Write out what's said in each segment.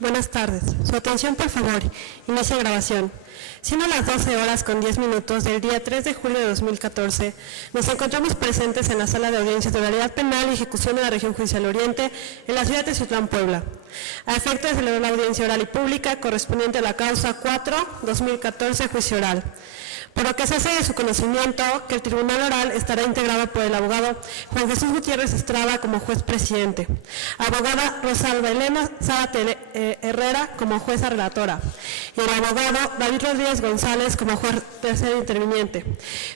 Buenas tardes. Su atención, por favor. Inicia grabación. Siendo las 12 horas con 10 minutos del día 3 de julio de 2014, nos encontramos presentes en la Sala de Audiencias de Oralidad Penal y Ejecución de la Región Judicial Oriente en la ciudad de Teciutlán, Puebla, a efecto de celebrar la audiencia oral y pública correspondiente a la causa 4-2014, juicio oral. Por lo que se hace de su conocimiento que el tribunal oral estará integrado por el abogado Juan Jesús Gutiérrez Estrada como juez presidente, abogada Rosalba Elena Zárate Herrera como jueza relatora y el abogado David Rodríguez González como juez tercero interviniente,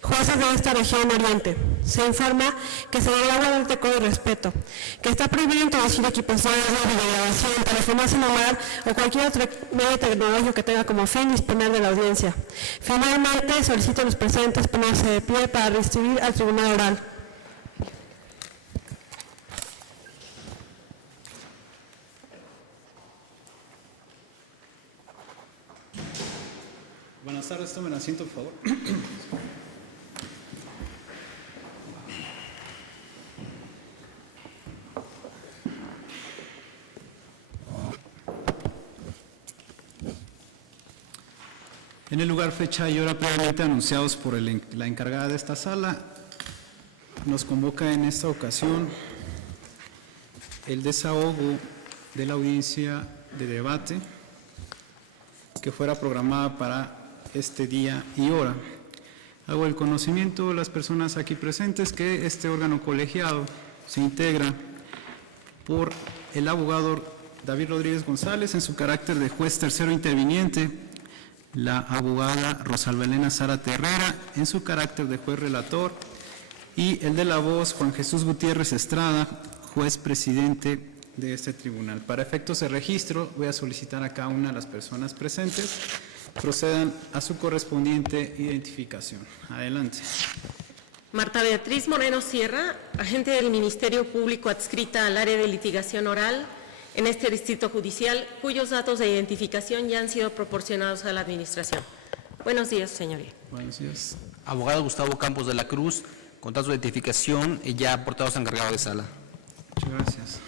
jueces de esta región oriente. Se informa que se deberá guardar decoro y respeto, que está prohibido introducir equipos de videograbación, teléfono celular o cualquier otro medio tecnológico que tenga como fin disponer de la audiencia. Finalmente, solicito a los presentes ponerse de pie para recibir al tribunal oral. Buenas tardes, tomen asiento, por favor. En el lugar, fecha y hora previamente anunciados por la encargada de esta sala, nos convoca en esta ocasión el desahogo de la audiencia de debate que fuera programada para este día y hora. Hago el conocimiento de las personas aquí presentes que este órgano colegiado se integra por el abogado David Rodríguez González en su carácter de juez tercero interviniente, la abogada Rosalba Elena Zárate Herrera en su carácter de juez relator y el de la voz Juan Jesús Gutiérrez Estrada, juez presidente de este tribunal. Para efectos de registro voy a solicitar a cada una de las personas presentes procedan a su correspondiente identificación. Adelante. Marta Beatriz Moreno Sierra, agente del Ministerio Público adscrita al área de litigación oral en este distrito judicial, cuyos datos de identificación ya han sido proporcionados a la administración. Buenos días, señoría. Buenos días. Abogado Gustavo Campos de la Cruz, con datos de identificación ya aportados a encargado de sala. Muchas gracias.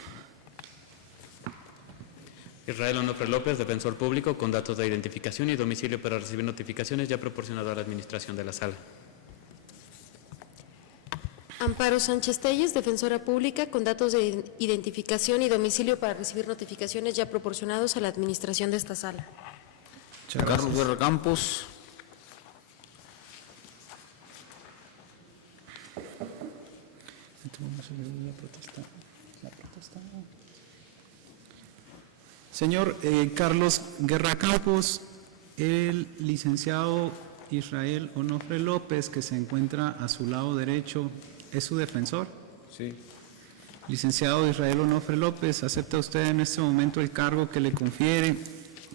Israel Onofre López, defensor público, con datos de identificación y domicilio para recibir notificaciones ya proporcionado a la administración de la sala. Amparo Sánchez Telles, defensora pública, con datos de identificación y domicilio para recibir notificaciones ya proporcionados a la administración de esta sala. Carlos Guerra Campos. Señor Carlos Guerra Campos, el licenciado Israel Onofre López, que se encuentra a su lado derecho, ¿es su defensor? Sí. Licenciado Israel Onofre López, ¿acepta usted en este momento el cargo que le confiere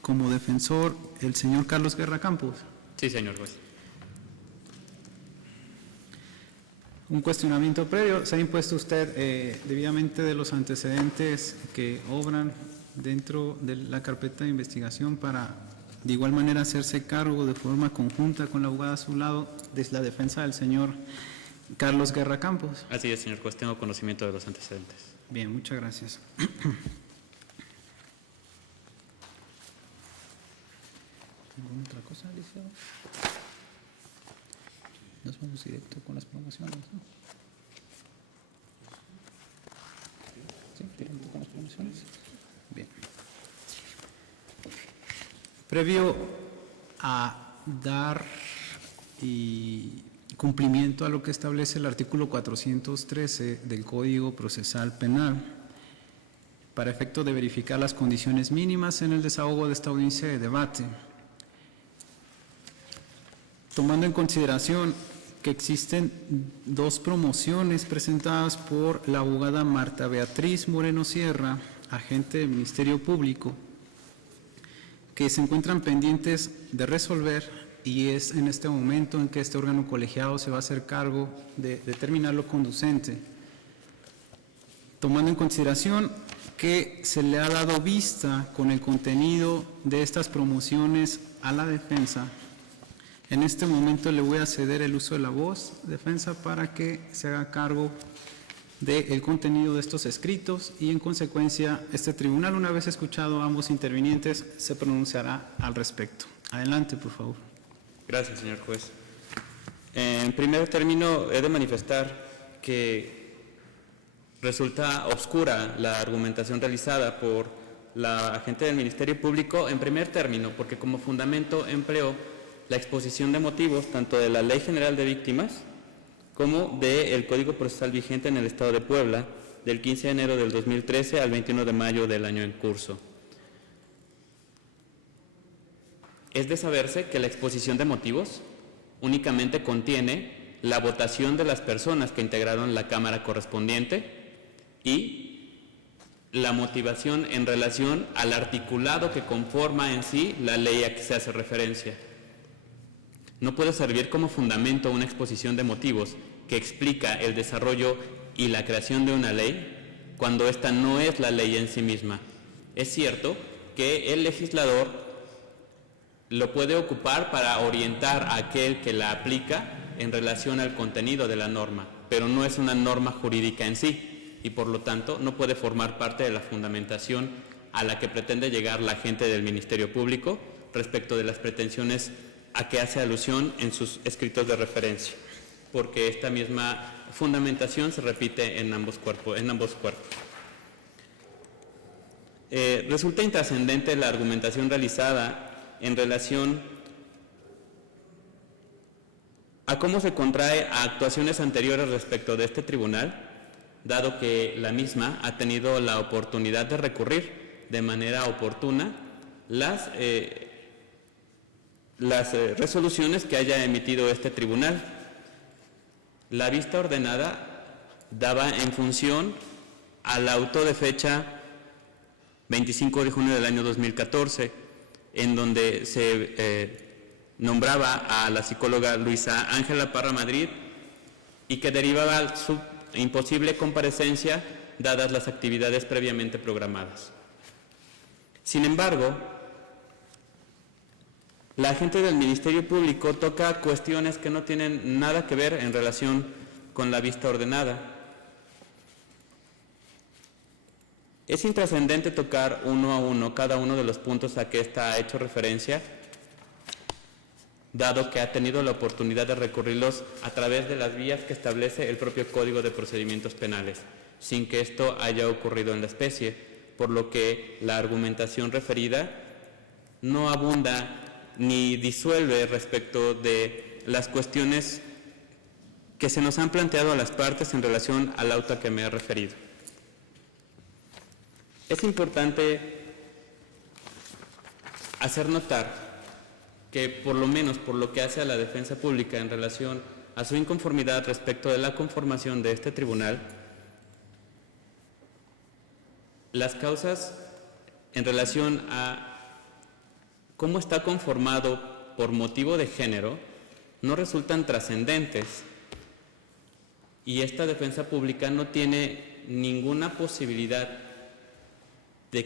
como defensor el señor Carlos Guerra Campos? Sí, señor juez. Un cuestionamiento previo. ¿Se ha impuesto usted debidamente de los antecedentes que obran dentro de la carpeta de investigación para de igual manera hacerse cargo de forma conjunta con la abogada a su lado de la defensa del señor Carlos Guerra Campos? Así es, señor juez, tengo conocimiento de los antecedentes. Bien, muchas gracias. ¿Alguna otra cosa, licenciado? Nos vamos directo con las promociones, ¿no? ¿Sí? ¿Directo con las promociones? Bien. Previo a dar cumplimiento a lo que establece el artículo 413 del Código Procesal Penal, para efecto de verificar las condiciones mínimas en el desahogo de esta audiencia de debate, tomando en consideración que existen dos promociones presentadas por la abogada Marta Beatriz Moreno Sierra, agente del Ministerio Público, que se encuentran pendientes de resolver, y es en este momento en que este órgano colegiado se va a hacer cargo de determinar lo conducente, tomando en consideración que se le ha dado vista con el contenido de estas promociones a la defensa. En este momento le voy a ceder el uso de la voz, defensa, para que se haga cargo del contenido de estos escritos y, en consecuencia, este tribunal, una vez escuchado a ambos intervinientes, se pronunciará al respecto. Adelante, por favor. Gracias, señor juez. En primer término, he de manifestar que resulta obscura la argumentación realizada por la agente del Ministerio Público, en primer término, porque como fundamento empleó la exposición de motivos tanto de la Ley General de Víctimas como del Código Procesal vigente en el Estado de Puebla, del 15 de enero del 2013 al 21 de mayo del año en curso. Es de saberse que la exposición de motivos únicamente contiene la votación de las personas que integraron la Cámara correspondiente y la motivación en relación al articulado que conforma en sí la ley a que se hace referencia. No puede servir como fundamento una exposición de motivos que explica el desarrollo y la creación de una ley cuando esta no es la ley en sí misma. Es cierto que el legislador lo puede ocupar para orientar a aquel que la aplica en relación al contenido de la norma, pero no es una norma jurídica en sí y por lo tanto no puede formar parte de la fundamentación a la que pretende llegar la agente del Ministerio Público respecto de las pretensiones a que hace alusión en sus escritos de referencia, porque esta misma fundamentación se repite en ambos cuerpos. Resulta intrascendente la argumentación realizada en relación a cómo se contrae a actuaciones anteriores respecto de este tribunal, dado que la misma ha tenido la oportunidad de recurrir de manera oportuna las resoluciones que haya emitido este tribunal. La vista ordenada daba en función al auto de fecha 25 de junio del año 2014, en donde se nombraba a la psicóloga Luisa Ángela Parra Madrid y que derivaba su imposible comparecencia dadas las actividades previamente programadas. Sin embargo, la agente del Ministerio Público toca cuestiones que no tienen nada que ver en relación con la vista ordenada. Es intrascendente tocar uno a uno cada uno de los puntos a que ésta ha hecho referencia, dado que ha tenido la oportunidad de recurrirlos a través de las vías que establece el propio Código de Procedimientos Penales, sin que esto haya ocurrido en la especie, por lo que la argumentación referida no abunda ni disuelve respecto de las cuestiones que se nos han planteado a las partes en relación al auto a que me he referido. Es importante hacer notar que, por lo menos por lo que hace a la defensa pública en relación a su inconformidad respecto de la conformación de este tribunal, las causas en relación a cómo está conformado por motivo de género no resultan trascendentes y esta defensa pública no tiene ninguna posibilidad de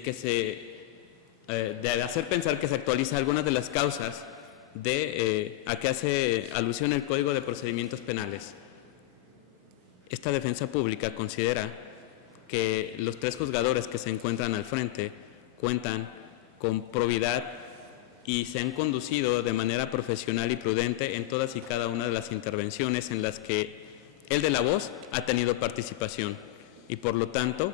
hacer pensar que se actualiza algunas de las causas a que hace alusión el Código de Procedimientos Penales. Esta defensa pública considera que los 3 juzgadores que se encuentran al frente cuentan con probidad y se han conducido de manera profesional y prudente en todas y cada una de las intervenciones en las que el de la voz ha tenido participación y por lo tanto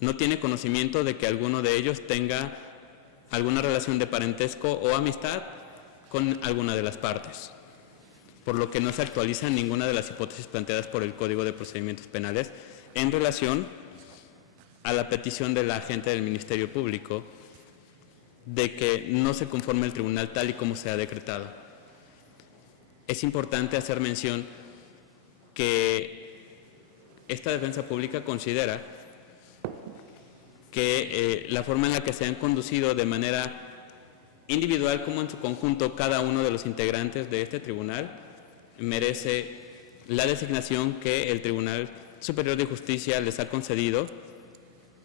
no tiene conocimiento de que alguno de ellos tenga alguna relación de parentesco o amistad con alguna de las partes, por lo que no se actualiza ninguna de las hipótesis planteadas por el Código de Procedimientos Penales en relación a la petición de la agente del Ministerio Público de que no se conforme el tribunal tal y como se ha decretado. Es importante hacer mención que esta defensa pública considera que la forma en la que se han conducido de manera individual como en su conjunto cada uno de los integrantes de este tribunal merece la designación que el Tribunal Superior de Justicia les ha concedido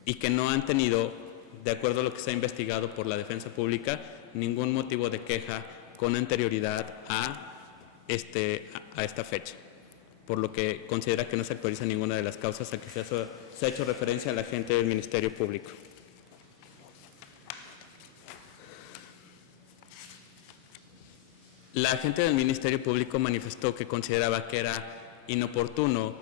y que no han tenido, de acuerdo a lo que se ha investigado por la defensa pública, ningún motivo de queja con anterioridad a esta fecha. por lo que considera que no se actualiza ninguna de las causas a que se ha hecho referencia a la agente del Ministerio Público. La agente del Ministerio Público manifestó que consideraba que era inoportuno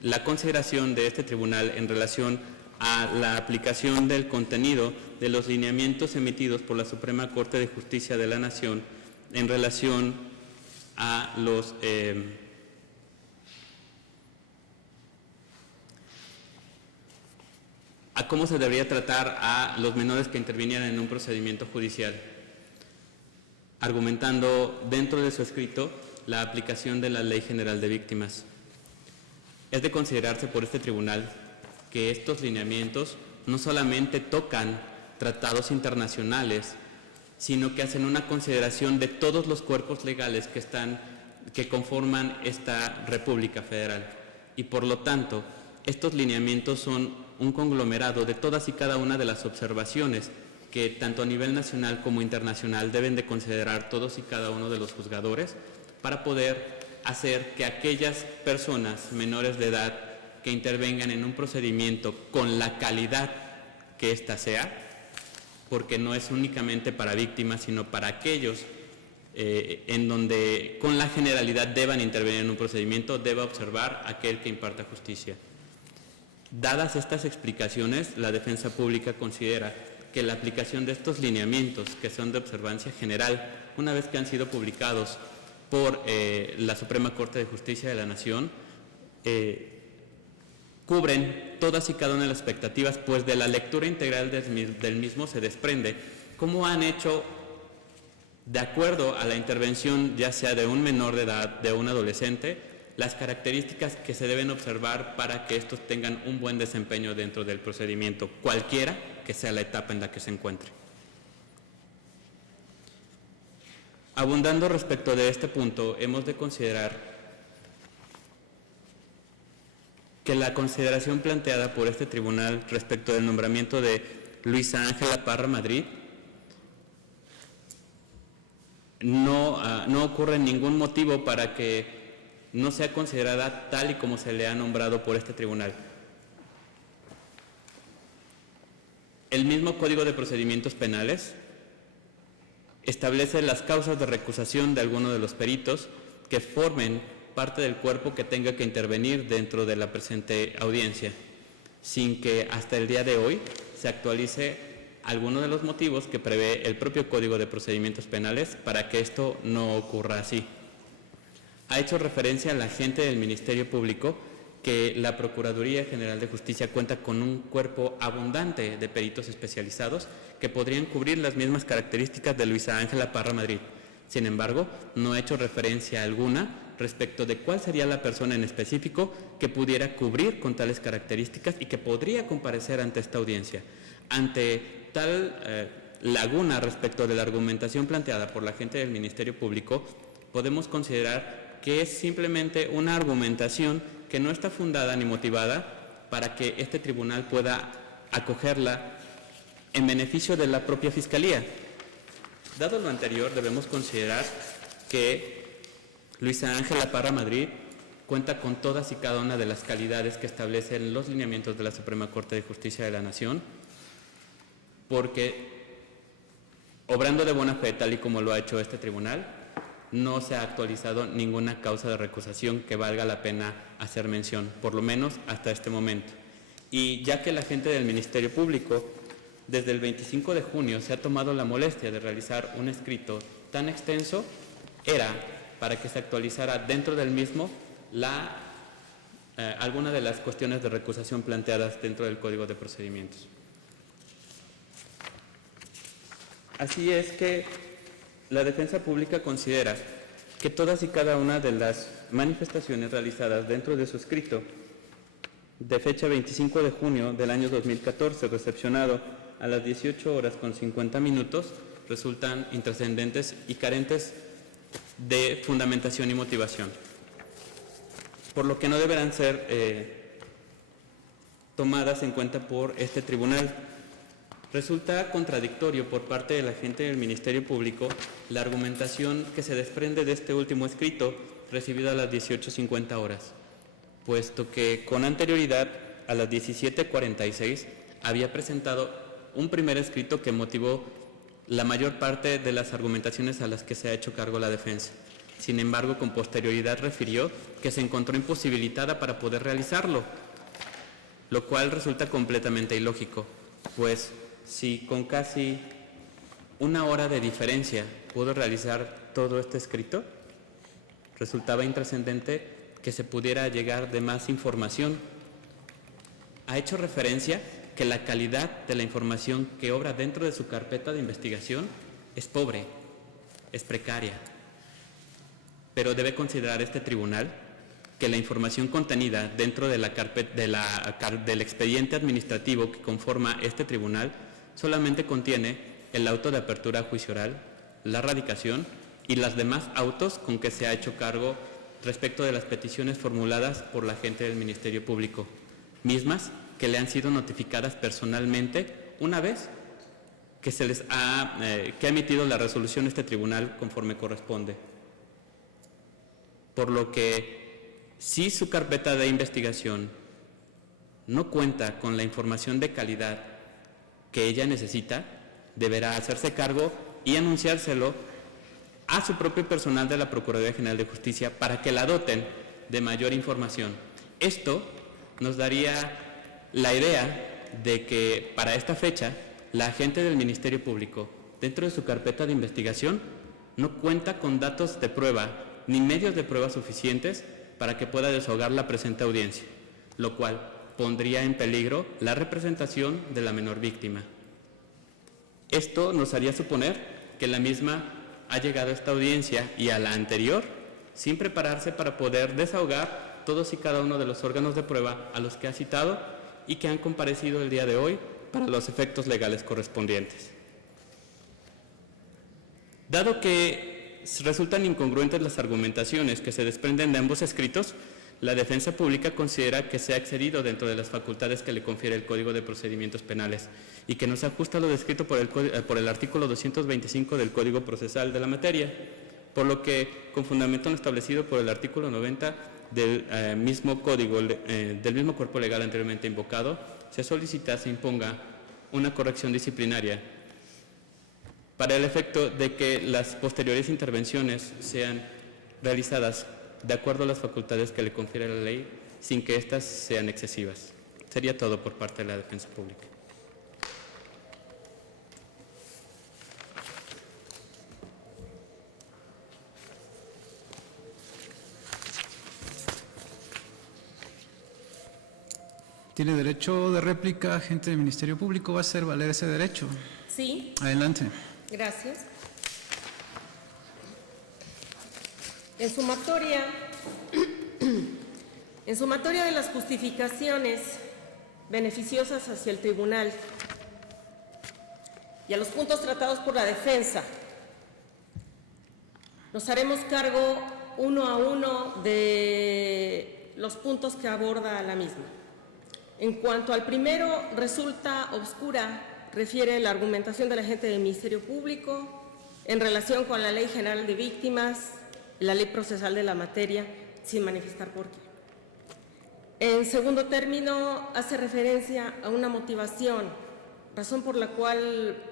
la consideración de este tribunal en relación a la aplicación del contenido de los lineamientos emitidos por la Suprema Corte de Justicia de la Nación en relación a los a cómo se debería tratar a los menores que intervinieran en un procedimiento judicial, argumentando dentro de su escrito la aplicación de la Ley General de Víctimas. Es de considerarse por este tribunal que estos lineamientos no solamente tocan tratados internacionales, sino que hacen una consideración de todos los cuerpos legales que conforman esta República Federal. Y por lo tanto, estos lineamientos son un conglomerado de todas y cada una de las observaciones que tanto a nivel nacional como internacional deben de considerar todos y cada uno de los juzgadores para poder hacer que aquellas personas menores de edad que intervengan en un procedimiento con la calidad que ésta sea, porque no es únicamente para víctimas, sino para aquellos en donde con la generalidad deban intervenir en un procedimiento, deba observar aquel que imparta justicia. Dadas estas explicaciones, la defensa pública considera que la aplicación de estos lineamientos, que son de observancia general, una vez que han sido publicados por la Suprema Corte de Justicia de la Nación, cubren todas y cada una de las expectativas, pues de la lectura integral del mismo se desprende cómo han hecho, de acuerdo a la intervención ya sea de un menor de edad, de un adolescente, las características que se deben observar para que estos tengan un buen desempeño dentro del procedimiento, cualquiera que sea la etapa en la que se encuentre. Abundando respecto de este punto, hemos de considerar que la consideración planteada por este tribunal respecto del nombramiento de Luisa Ángela Parra Madrid no ocurre ningún motivo para que no sea considerada tal y como se le ha nombrado por este tribunal. El mismo Código de Procedimientos Penales establece las causas de recusación de alguno de los peritos que formen parte del cuerpo que tenga que intervenir dentro de la presente audiencia, sin que hasta el día de hoy se actualice alguno de los motivos que prevé el propio Código de Procedimientos Penales para que esto no ocurra así. Ha hecho referencia a la agente del Ministerio Público que la Procuraduría General de Justicia cuenta con un cuerpo abundante de peritos especializados que podrían cubrir las mismas características de Luisa Ángela Parra Madrid. Sin embargo, no ha hecho referencia alguna respecto de cuál sería la persona en específico que pudiera cubrir con tales características y que podría comparecer ante esta audiencia. Ante tal laguna respecto de la argumentación planteada por la agente del Ministerio Público, podemos considerar que es simplemente una argumentación que no está fundada ni motivada para que este tribunal pueda acogerla en beneficio de la propia Fiscalía. Dado lo anterior, debemos considerar que Luisa Ángela Parra Madrid cuenta con todas y cada una de las calidades que establecen los lineamientos de la Suprema Corte de Justicia de la Nación, porque, obrando de buena fe, tal y como lo ha hecho este tribunal, no se ha actualizado ninguna causa de recusación que valga la pena hacer mención, por lo menos hasta este momento. Y ya que la agente del Ministerio Público, desde el 25 de junio, se ha tomado la molestia de realizar un escrito tan extenso, era para que se actualizara dentro del mismo alguna de las cuestiones de recusación planteadas dentro del Código de Procedimientos. Así es que la defensa pública considera que todas y cada una de las manifestaciones realizadas dentro de su escrito de fecha 25 de junio del año 2014, recepcionado a las 18 horas con 50 minutos, resultan intrascendentes y carentes de fundamentación y motivación, por lo que no deberán ser tomadas en cuenta por este tribunal. Resulta contradictorio por parte de la agente del Ministerio Público la argumentación que se desprende de este último escrito recibido a las 18:50 horas, puesto que con anterioridad a las 17:46 había presentado un primer escrito que motivó la mayor parte de las argumentaciones a las que se ha hecho cargo la defensa. Sin embargo, con posterioridad refirió que se encontró imposibilitada para poder realizarlo, lo cual resulta completamente ilógico, pues si con casi una hora de diferencia pudo realizar todo este escrito, resultaba intrascendente que se pudiera llegar de más información. Ha hecho referencia que la calidad de la información que obra dentro de su carpeta de investigación es pobre, es precaria, pero debe considerar este tribunal que la información contenida dentro de del expediente administrativo que conforma este tribunal solamente contiene el auto de apertura a juicio oral, la radicación y las demás autos con que se ha hecho cargo respecto de las peticiones formuladas por la gente del Ministerio Público, mismas que le han sido notificadas personalmente una vez que que ha emitido la resolución este tribunal conforme corresponde. Por lo que, si su carpeta de investigación no cuenta con la información de calidad que ella necesita, deberá hacerse cargo y anunciárselo a su propio personal de la Procuraduría General de Justicia para que la doten de mayor información. Esto nos daría la idea de que para esta fecha la agente del Ministerio Público, dentro de su carpeta de investigación, no cuenta con datos de prueba ni medios de prueba suficientes para que pueda desahogar la presente audiencia, lo cual pondría en peligro la representación de la menor víctima. Esto nos haría suponer que la misma ha llegado a esta audiencia y a la anterior sin prepararse para poder desahogar todos y cada uno de los órganos de prueba a los que ha citado y que han comparecido el día de hoy para los efectos legales correspondientes. Dado que resultan incongruentes las argumentaciones que se desprenden de ambos escritos, la defensa pública considera que se ha excedido dentro de las facultades que le confiere el Código de Procedimientos Penales y que no se ajusta a lo descrito por el artículo 225 del Código Procesal de la materia, por lo que, con fundamento establecido por el artículo 90 del mismo código, del mismo cuerpo legal anteriormente invocado, se solicita se imponga una corrección disciplinaria para el efecto de que las posteriores intervenciones sean realizadas de acuerdo a las facultades que le confiere la ley, sin que éstas sean excesivas. Sería todo por parte de la defensa pública. Tiene derecho de réplica, agente del Ministerio Público. ¿Va a hacer valer ese derecho? Sí. Adelante. Gracias. En sumatoria de las justificaciones beneficiosas hacia el tribunal y a los puntos tratados por la defensa, nos haremos cargo uno a uno de los puntos que aborda la misma. En cuanto al primero, resulta obscura, refiere la argumentación de la agente del Ministerio Público en relación con la Ley General de Víctimas, la Ley Procesal de la materia, sin manifestar por qué. En segundo término, hace referencia a una motivación, razón por la cual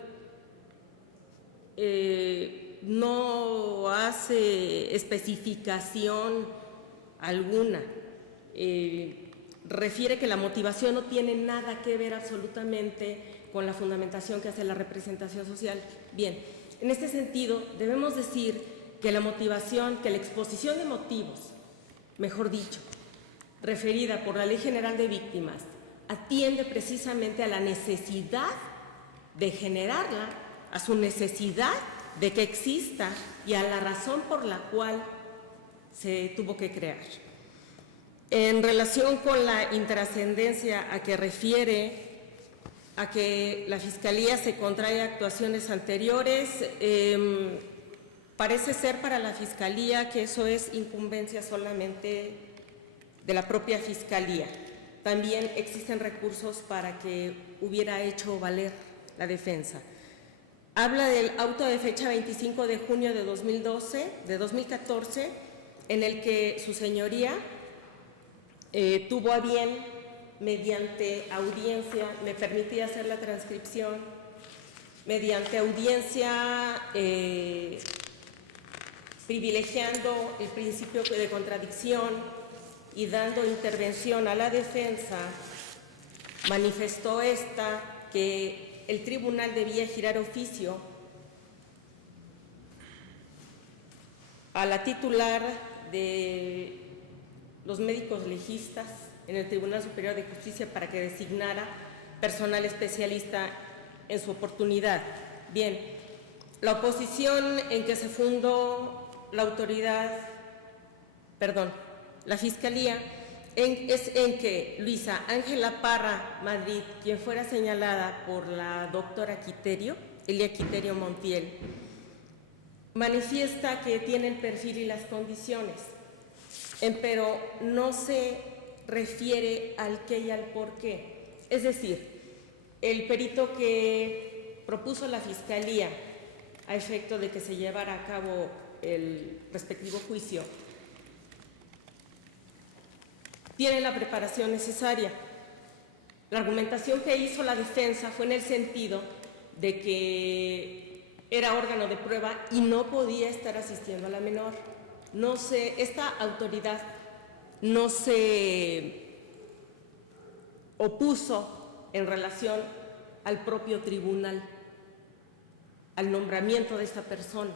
no hace especificación alguna. Refiere que la motivación no tiene nada que ver absolutamente con la fundamentación que hace la representación social. Bien, en este sentido debemos decir que la motivación, que la exposición de motivos, mejor dicho, referida por la Ley General de Víctimas, atiende precisamente a la necesidad de generarla, a su necesidad de que exista y a la razón por la cual se tuvo que crear. En relación con la intrascendencia a que refiere a que la Fiscalía se contrae actuaciones anteriores, parece ser para la Fiscalía que eso es incumbencia solamente de la propia Fiscalía. También existen recursos para que hubiera hecho valer la defensa. Habla del auto de fecha 25 de junio de 2014, en el que su señoría tuvo a bien, mediante audiencia, me permití hacer la transcripción, mediante audiencia privilegiando el principio de contradicción y dando intervención a la defensa, manifestó que el tribunal debía girar oficio a la titular de los médicos legistas en el Tribunal Superior de Justicia para que designara personal especialista en su oportunidad. Bien, la oposición en que se fundó la Fiscalía es en que Luisa Ángela Parra Madrid, quien fuera señalada por la doctora Elia Quiterio Montiel, manifiesta que tiene el perfil y las condiciones, pero no se refiere al qué y al por qué. Es decir, el perito que propuso la Fiscalía a efecto de que se llevara a cabo el respectivo juicio tiene la preparación necesaria. La argumentación que hizo la defensa fue en el sentido de que era órgano de prueba y no podía estar asistiendo a la menor. Esta autoridad no se opuso en relación al propio tribunal, al nombramiento de esta persona,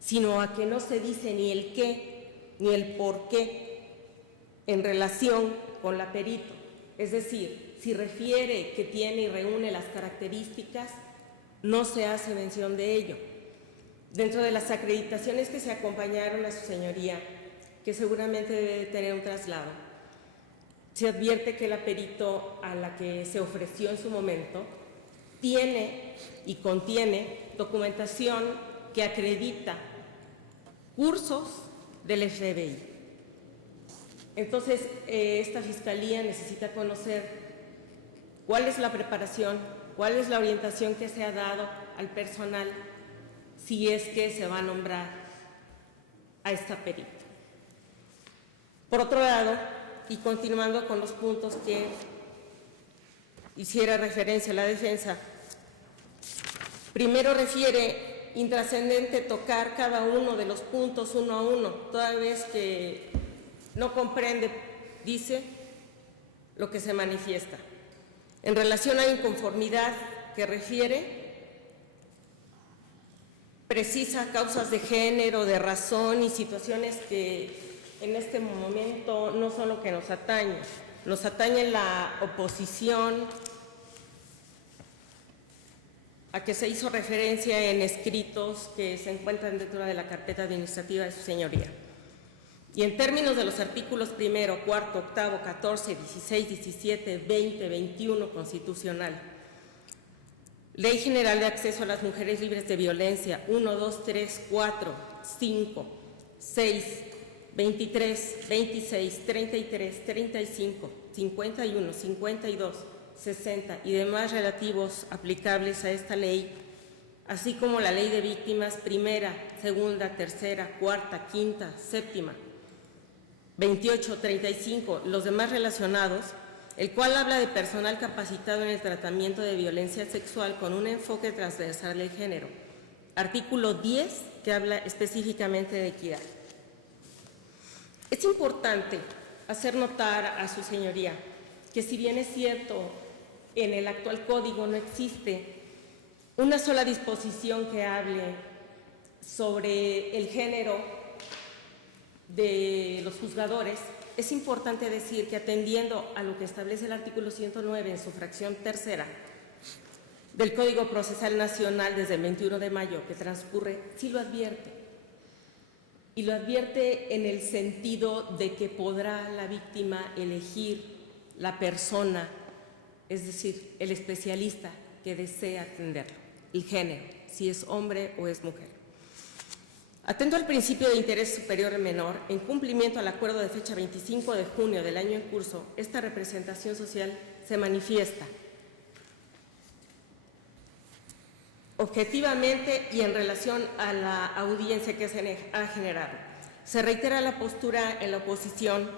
sino a que no se dice ni el qué ni el por qué en relación con la perito. Es decir, si refiere que tiene y reúne las características, no se hace mención de ello. Dentro de las acreditaciones que se acompañaron a su señoría, que seguramente debe de tener un traslado, se advierte que la perito a la que se ofreció en su momento tiene y contiene documentación que acredita cursos del FBI. Entonces, esta Fiscalía necesita conocer cuál es la preparación, cuál es la orientación que se ha dado al personal, si es que se va a nombrar a esta perita. Por otro lado, y continuando con los puntos que hiciera referencia a la defensa, primero refiere intrascendente tocar cada uno de los puntos uno a uno, toda vez que no comprende, dice, lo que se manifiesta. En relación a inconformidad que refiere, precisa causas de género, de razón y situaciones que en este momento no son lo que nos atañe. Nos atañe la oposición a que se hizo referencia en escritos que se encuentran dentro de la carpeta administrativa de su señoría. Y en términos de los artículos 1, 4, 8, 14, 16, 17, 20, 21 constitucional, Ley General de Acceso a las Mujeres Libres de Violencia, 1, 2, 3, 4, 5, 6, 23, 26, 33, 35, 51, 52, 60 y demás relativos aplicables a esta ley, así como la Ley de Víctimas primera, segunda, tercera, cuarta, quinta, séptima, 28, 35, los demás relacionados, el cual habla de personal capacitado en el tratamiento de violencia sexual con un enfoque transversal del género. Artículo 10, que habla específicamente de equidad. Es importante hacer notar a su señoría que si bien es cierto, en el actual código no existe una sola disposición que hable sobre el género de los juzgadores, es importante decir que atendiendo a lo que establece el artículo 109 en su fracción tercera del Código Procesal Nacional desde el 21 de mayo que transcurre, sí lo advierte. Y lo advierte en el sentido de que podrá la víctima elegir la persona, es decir, el especialista que desea atenderlo, el género, si es hombre o es mujer. Atento al principio de interés superior al menor, en cumplimiento al acuerdo de fecha 25 de junio del año en curso, esta representación social se manifiesta objetivamente y en relación a la audiencia que se ha generado. Se reitera la postura en la oposición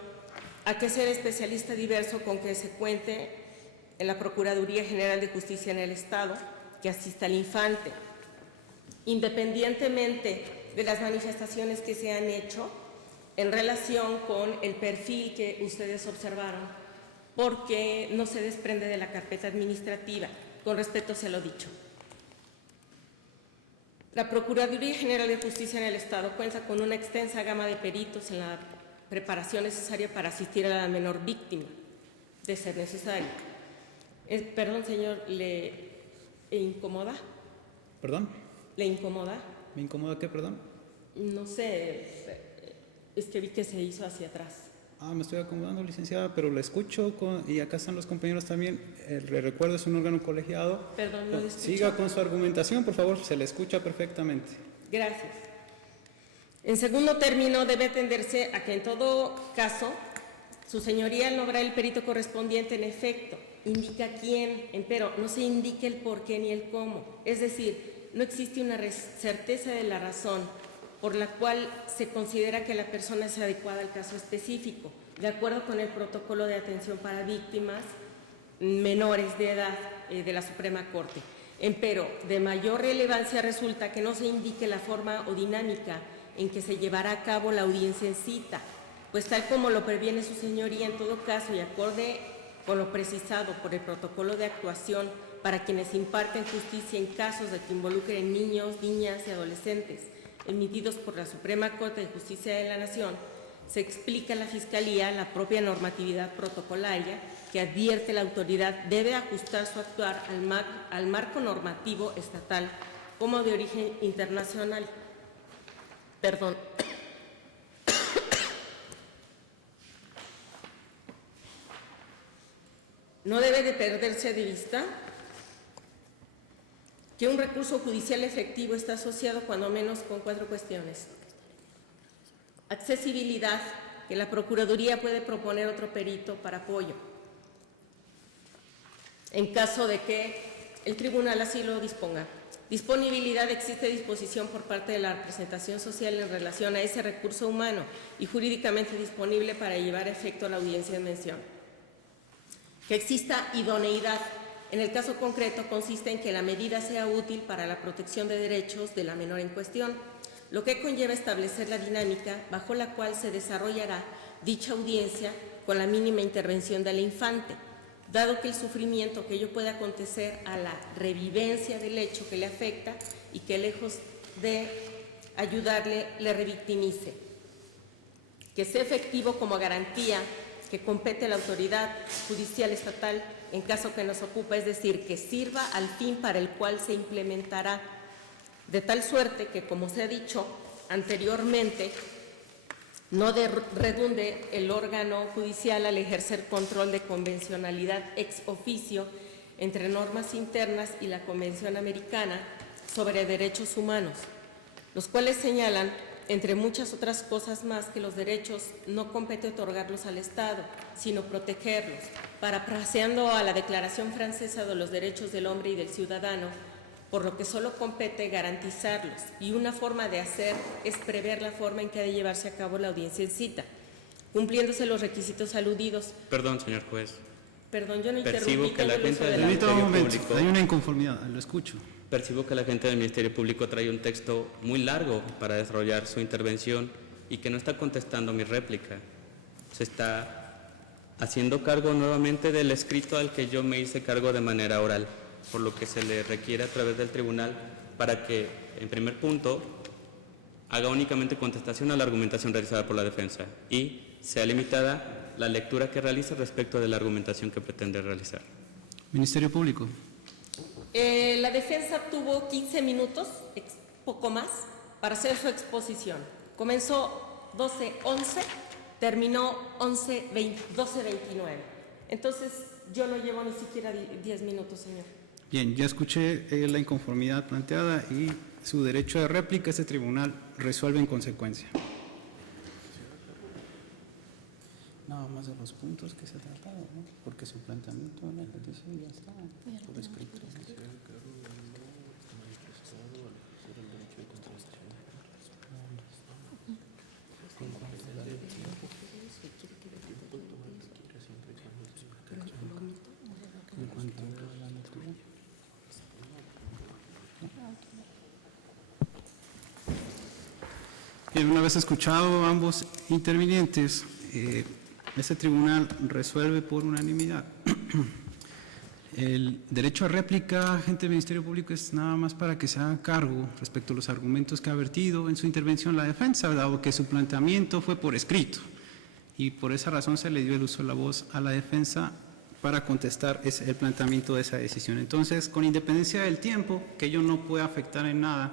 a que ser especialista diverso con que se cuente en la Procuraduría General de Justicia en el Estado, que asista al infante. Independientemente de las manifestaciones que se han hecho en relación con el perfil que ustedes observaron, porque no se desprende de la carpeta administrativa, con respeto se lo dicho. La Procuraduría General de Justicia en el Estado cuenta con una extensa gama de peritos en la preparación necesaria para asistir a la menor víctima, de ser necesario. Perdón, señor, ¿le incomoda? ¿Perdón? ¿Le incomoda? ¿Me incomoda qué, perdón? No sé, es que vi que se hizo hacia atrás. Me estoy acomodando, licenciada, pero la escucho y acá están los compañeros también. Le recuerdo, es un órgano colegiado. Perdón, no le escucho. Siga con su argumentación, por favor, se le escucha perfectamente. Gracias. En segundo término, debe atenderse a que en todo caso, su señoría al nombrar el perito correspondiente en efecto indica quién, pero no se indica el por qué ni el cómo. Es decir, no existe una certeza de la razón por la cual se considera que la persona es adecuada al caso específico, de acuerdo con el protocolo de atención para víctimas menores de edad de la Suprema Corte. Empero, de mayor relevancia resulta que no se indique la forma o dinámica en que se llevará a cabo la audiencia en cita, pues tal como lo previene su señoría en todo caso y acorde con lo precisado por el protocolo de actuación para quienes imparten justicia en casos de que involucren niños, niñas y adolescentes, emitidos por la Suprema Corte de Justicia de la Nación, se explica a la Fiscalía la propia normatividad protocolaria que advierte la autoridad debe ajustar su actuar al marco normativo estatal como de origen internacional. Perdón. No debe de perderse de vista que un recurso judicial efectivo está asociado cuando menos con 4 cuestiones. Accesibilidad, que la Procuraduría puede proponer otro perito para apoyo, en caso de que el tribunal así lo disponga. Disponibilidad, existe disposición por parte de la representación social en relación a ese recurso humano y jurídicamente disponible para llevar a efecto la audiencia en mención. Que exista idoneidad. En el caso concreto consiste en que la medida sea útil para la protección de derechos de la menor en cuestión, lo que conlleva establecer la dinámica bajo la cual se desarrollará dicha audiencia con la mínima intervención del infante, dado que el sufrimiento que ello pueda acontecer a la revivencia del hecho que le afecta y que lejos de ayudarle le revictimice. Que sea efectivo como garantía que compete a la autoridad judicial estatal en caso que nos ocupa, es decir, que sirva al fin para el cual se implementará, de tal suerte que, como se ha dicho anteriormente, no redunde el órgano judicial al ejercer control de convencionalidad ex oficio entre normas internas y la Convención Americana sobre Derechos Humanos, los cuales señalan, entre muchas otras cosas más, que los derechos no compete otorgarlos al Estado, sino protegerlos, parafraseando a la Declaración Francesa de los Derechos del Hombre y del Ciudadano, por lo que solo compete garantizarlos, y una forma de hacer es prever la forma en que ha de llevarse a cabo la audiencia en cita, cumpliéndose los requisitos aludidos. Perdón, señor juez. Perdón, yo no Percibo interrumpí que la con el gente uso de del la... Permítame un Ministerio momento, Público. hay una inconformidad, lo escucho. Percibo que la gente del Ministerio Público trae un texto muy largo para desarrollar su intervención y que no está contestando mi réplica. Se está haciendo cargo nuevamente del escrito al que yo me hice cargo de manera oral, por lo que se le requiere a través del tribunal para que, en primer punto, haga únicamente contestación a la argumentación realizada por la defensa y sea limitada la lectura que realiza respecto de la argumentación que pretende realizar. Ministerio Público. La defensa tuvo 15 minutos, poco más, para hacer su exposición. Comenzó 12:11, terminó 12:29. Entonces, yo no llevo ni siquiera 10 minutos, señor. Bien, ya escuché la inconformidad planteada y su derecho de réplica, este tribunal resuelve en consecuencia. Nada más de los puntos que se trataron, ¿no? Porque su planteamiento en el ejercicio ya está por escrito. una vez escuchado a ambos intervinientes, este tribunal resuelve por unanimidad. El derecho a réplica, agente del Ministerio Público, es nada más para que se haga cargo respecto a los argumentos que ha vertido en su intervención la defensa, dado que su planteamiento fue por escrito. Y por esa razón se le dio el uso de la voz a la defensa para contestar el planteamiento de esa decisión. Entonces, con independencia del tiempo, que ello no puede afectar en nada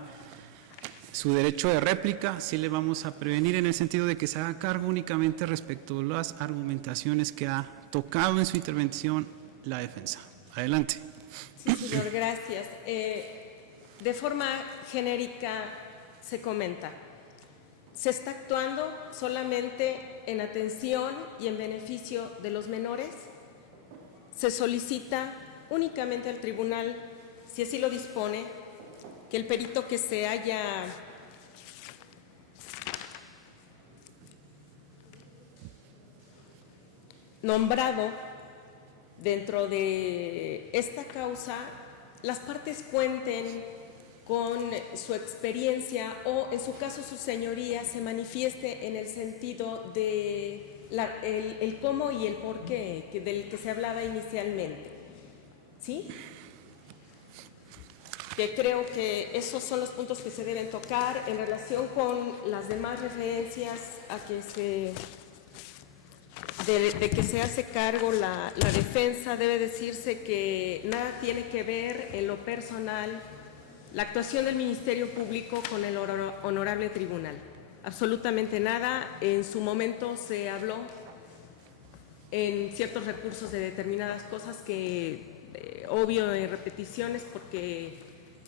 su derecho de réplica, sí le vamos a prevenir en el sentido de que se haga cargo únicamente respecto a las argumentaciones que ha tocado en su intervención la defensa. Adelante. Sí, señor, gracias. De forma genérica se comenta, se está actuando solamente en atención y en beneficio de los menores. Se solicita únicamente al tribunal, si así lo dispone, que el perito que se haya nombrado dentro de esta causa, las partes cuenten con su experiencia o, en su caso, su señoría se manifieste en el sentido de el cómo y el por qué del que se hablaba inicialmente. ¿Sí? Que creo que esos son los puntos que se deben tocar en relación con las demás referencias a que de que se hace cargo la defensa. Debe decirse que nada tiene que ver en lo personal la actuación del Ministerio Público con el honorable tribunal. Absolutamente nada. En su momento se habló en ciertos recursos de determinadas cosas que, obvio, en repeticiones porque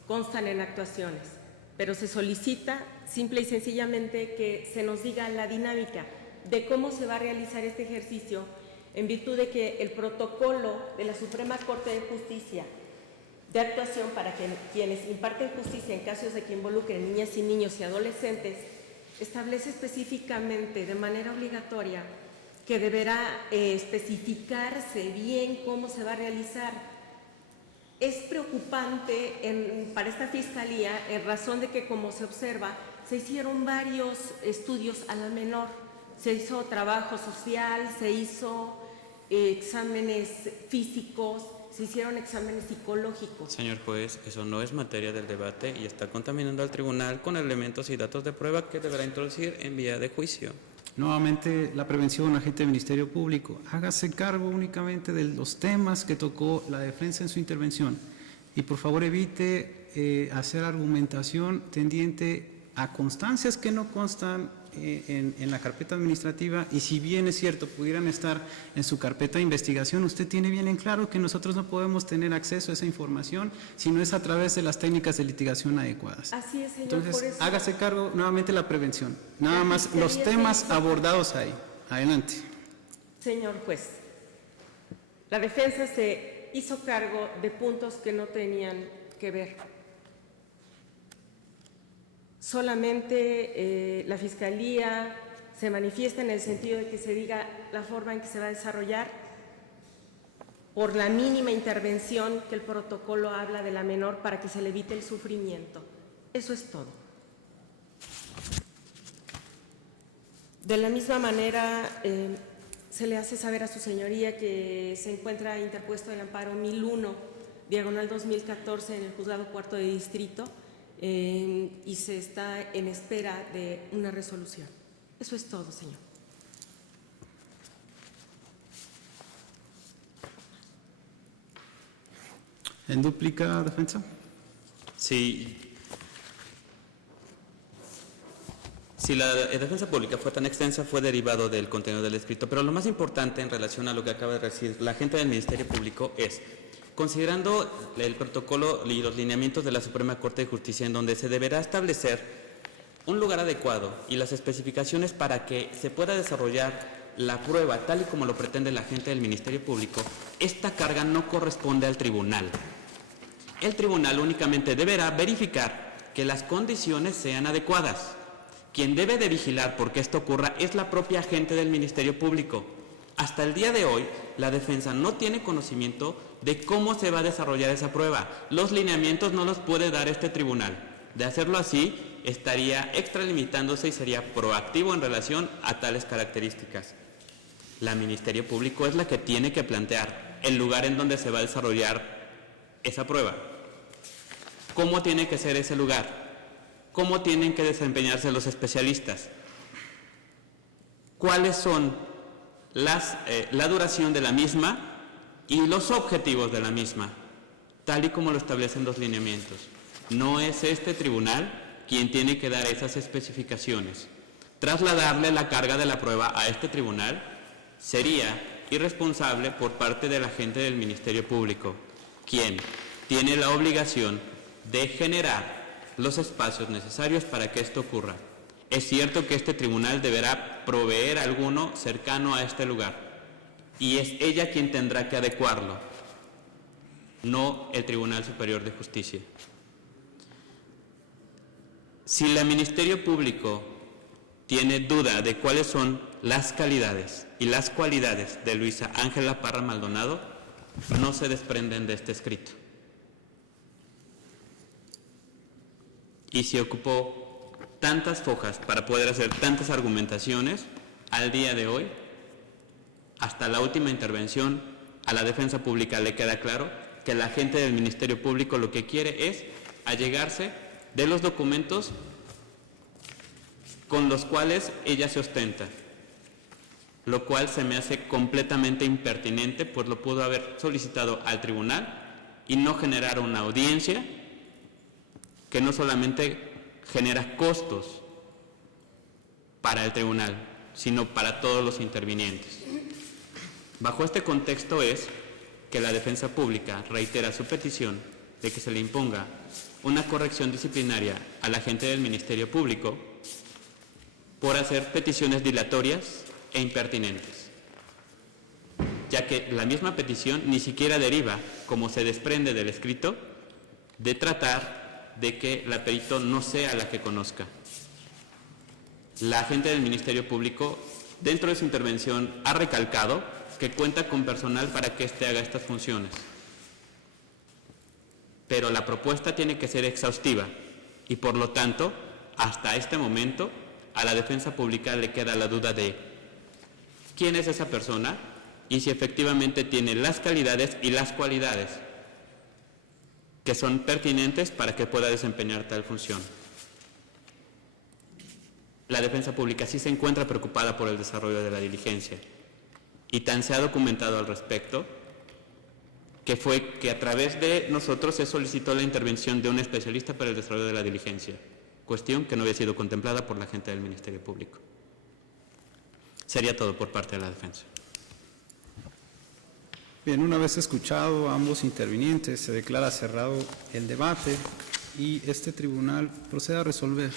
constan en actuaciones, pero se solicita simple y sencillamente que se nos diga la dinámica de cómo se va a realizar este ejercicio en virtud de que el protocolo de la Suprema Corte de Justicia de actuación para quienes imparten justicia en casos de que involucren niñas y niños y adolescentes establece específicamente de manera obligatoria que deberá especificarse bien cómo se va a realizar. Es preocupante para esta Fiscalía en razón de que, como se observa, se hicieron varios estudios a la menor. Se hizo trabajo social, se hizo exámenes físicos, se hicieron exámenes psicológicos. Señor juez, eso no es materia del debate y está contaminando al tribunal con elementos y datos de prueba que deberá introducir en vía de juicio. Nuevamente, la prevención, agente del Ministerio Público, hágase cargo únicamente de los temas que tocó la defensa en su intervención y por favor evite hacer argumentación tendiente a constancias que no constan en la carpeta administrativa, y si bien es cierto pudieran estar en su carpeta de investigación, usted tiene bien en claro que nosotros no podemos tener acceso a esa información si no es a través de las técnicas de litigación adecuadas. Así es, señor. Entonces, por eso, hágase cargo nuevamente la prevención, nada más los temas abordados ahí. Adelante. Señor juez, la defensa se hizo cargo de puntos que no tenían que ver. Solamente la Fiscalía se manifiesta en el sentido de que se diga la forma en que se va a desarrollar por la mínima intervención que el protocolo habla de la menor para que se le evite el sufrimiento. Eso es todo. De la misma manera, se le hace saber a su señoría que se encuentra interpuesto el amparo 1001, diagonal 2014, en el Juzgado Cuarto de Distrito, y se está en espera de una resolución. Eso es todo, señor. ¿En dúplica, defensa? Sí. Si la defensa pública fue tan extensa, fue derivado del contenido del escrito, pero lo más importante en relación a lo que acaba de decir la gente del Ministerio Público es: considerando el protocolo y los lineamientos de la Suprema Corte de Justicia, en donde se deberá establecer un lugar adecuado y las especificaciones para que se pueda desarrollar la prueba tal y como lo pretende la gente del Ministerio Público, esta carga no corresponde al tribunal. El tribunal únicamente deberá verificar que las condiciones sean adecuadas. Quien debe de vigilar porque esto ocurra es la propia gente del Ministerio Público. Hasta el día de hoy, la defensa no tiene conocimiento de cómo se va a desarrollar esa prueba. Los lineamientos no los puede dar este tribunal. De hacerlo así, estaría extralimitándose y sería proactivo en relación a tales características. La Ministerio Público es la que tiene que plantear el lugar en donde se va a desarrollar esa prueba. ¿Cómo tiene que ser ese lugar? ¿Cómo tienen que desempeñarse los especialistas? ¿Cuáles son la duración de la misma y los objetivos de la misma? Tal y como lo establecen los lineamientos. No es este tribunal quien tiene que dar esas especificaciones. Trasladarle la carga de la prueba a este tribunal sería irresponsable por parte del agente del Ministerio Público, quien tiene la obligación de generar los espacios necesarios para que esto ocurra. Es cierto que este tribunal deberá proveer alguno cercano a este lugar y es ella quien tendrá que adecuarlo, no el Tribunal Superior de Justicia. Si el Ministerio Público tiene duda de cuáles son las calidades y las cualidades de Luisa Ángela Parra Maldonado, no se desprenden de este escrito. Y se ocupó tantas fojas para poder hacer tantas argumentaciones, al día de hoy, hasta la última intervención, a la defensa pública le queda claro que la gente del Ministerio Público lo que quiere es allegarse de los documentos con los cuales ella se ostenta, lo cual se me hace completamente impertinente, pues lo pudo haber solicitado al tribunal y no generar una audiencia que no solamente genera costos para el tribunal, sino para todos los intervinientes. Bajo este contexto es que la defensa pública reitera su petición de que se le imponga una corrección disciplinaria al agente del Ministerio Público por hacer peticiones dilatorias e impertinentes, ya que la misma petición ni siquiera deriva, como se desprende del escrito, de tratar de que la perito no sea la que conozca. La agente del Ministerio Público, dentro de su intervención, ha recalcado que cuenta con personal para que éste haga estas funciones. Pero la propuesta tiene que ser exhaustiva y, por lo tanto, hasta este momento, a la defensa pública le queda la duda de quién es esa persona y si efectivamente tiene las calidades y las cualidades que son pertinentes para que pueda desempeñar tal función. La defensa pública sí se encuentra preocupada por el desarrollo de la diligencia y tan se ha documentado al respecto que fue que a través de nosotros se solicitó la intervención de un especialista para el desarrollo de la diligencia, cuestión que no había sido contemplada por la gente del Ministerio Público. Sería todo por parte de la defensa. Bien, una vez escuchado a ambos intervinientes, se declara cerrado el debate y este tribunal procede a resolver.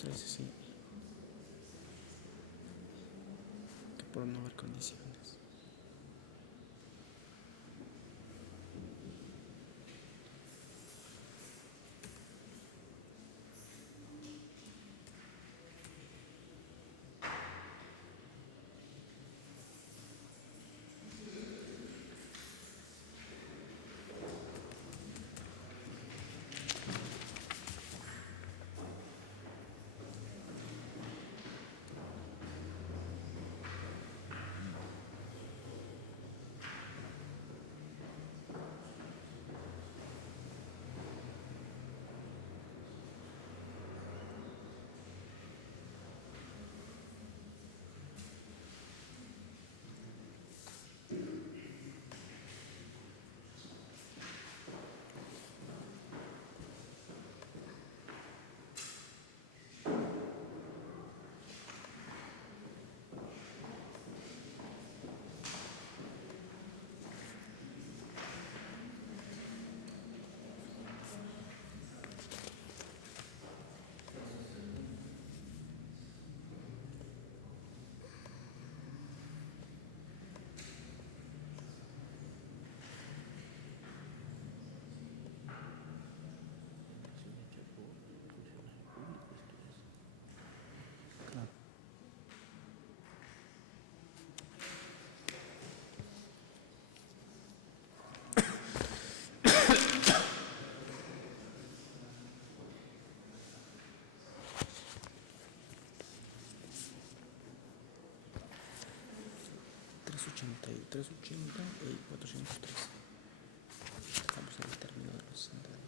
13, sí. Que por no haber condiciones. $380 y 403. Estamos en el término de los centavos.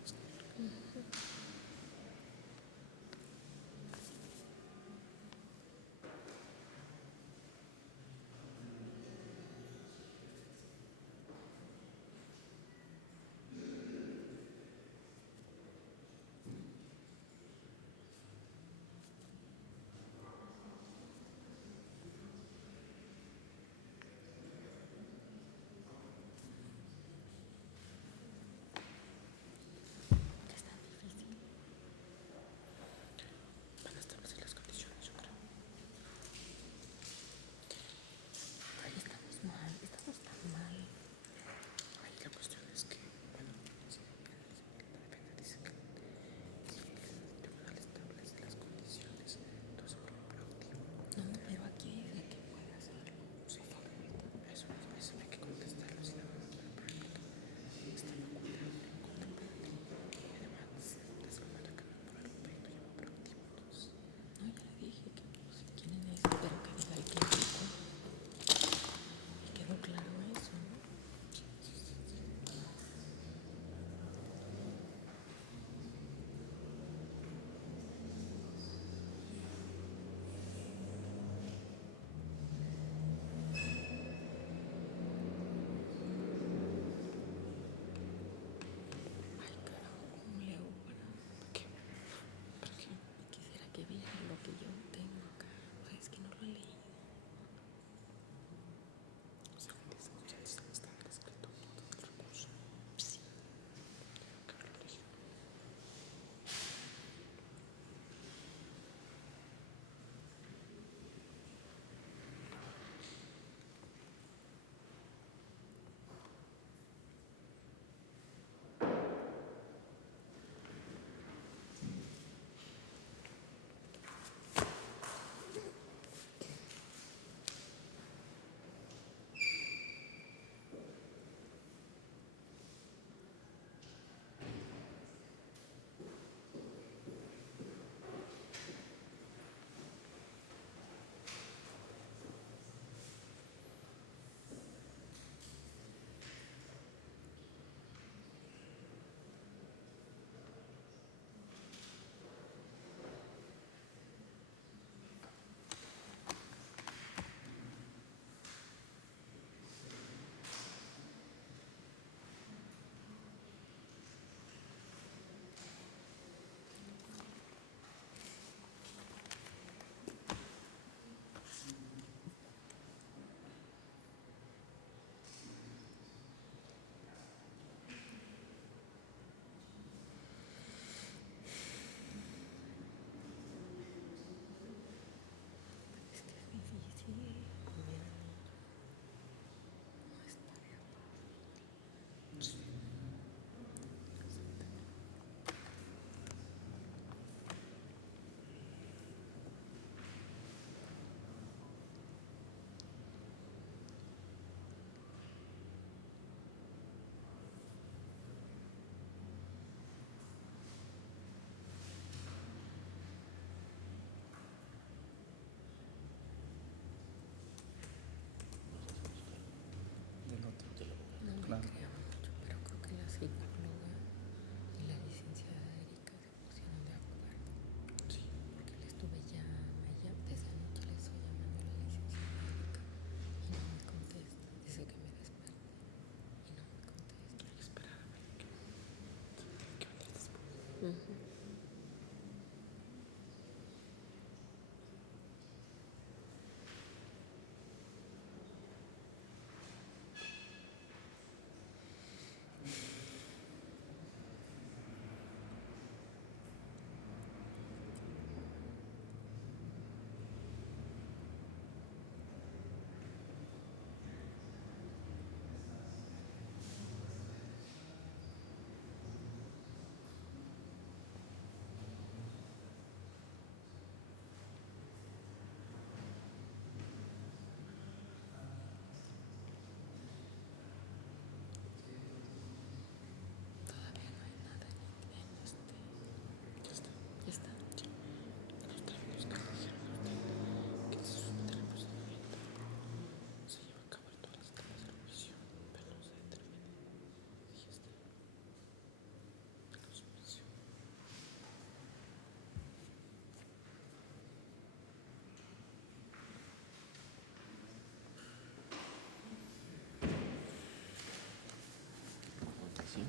Pues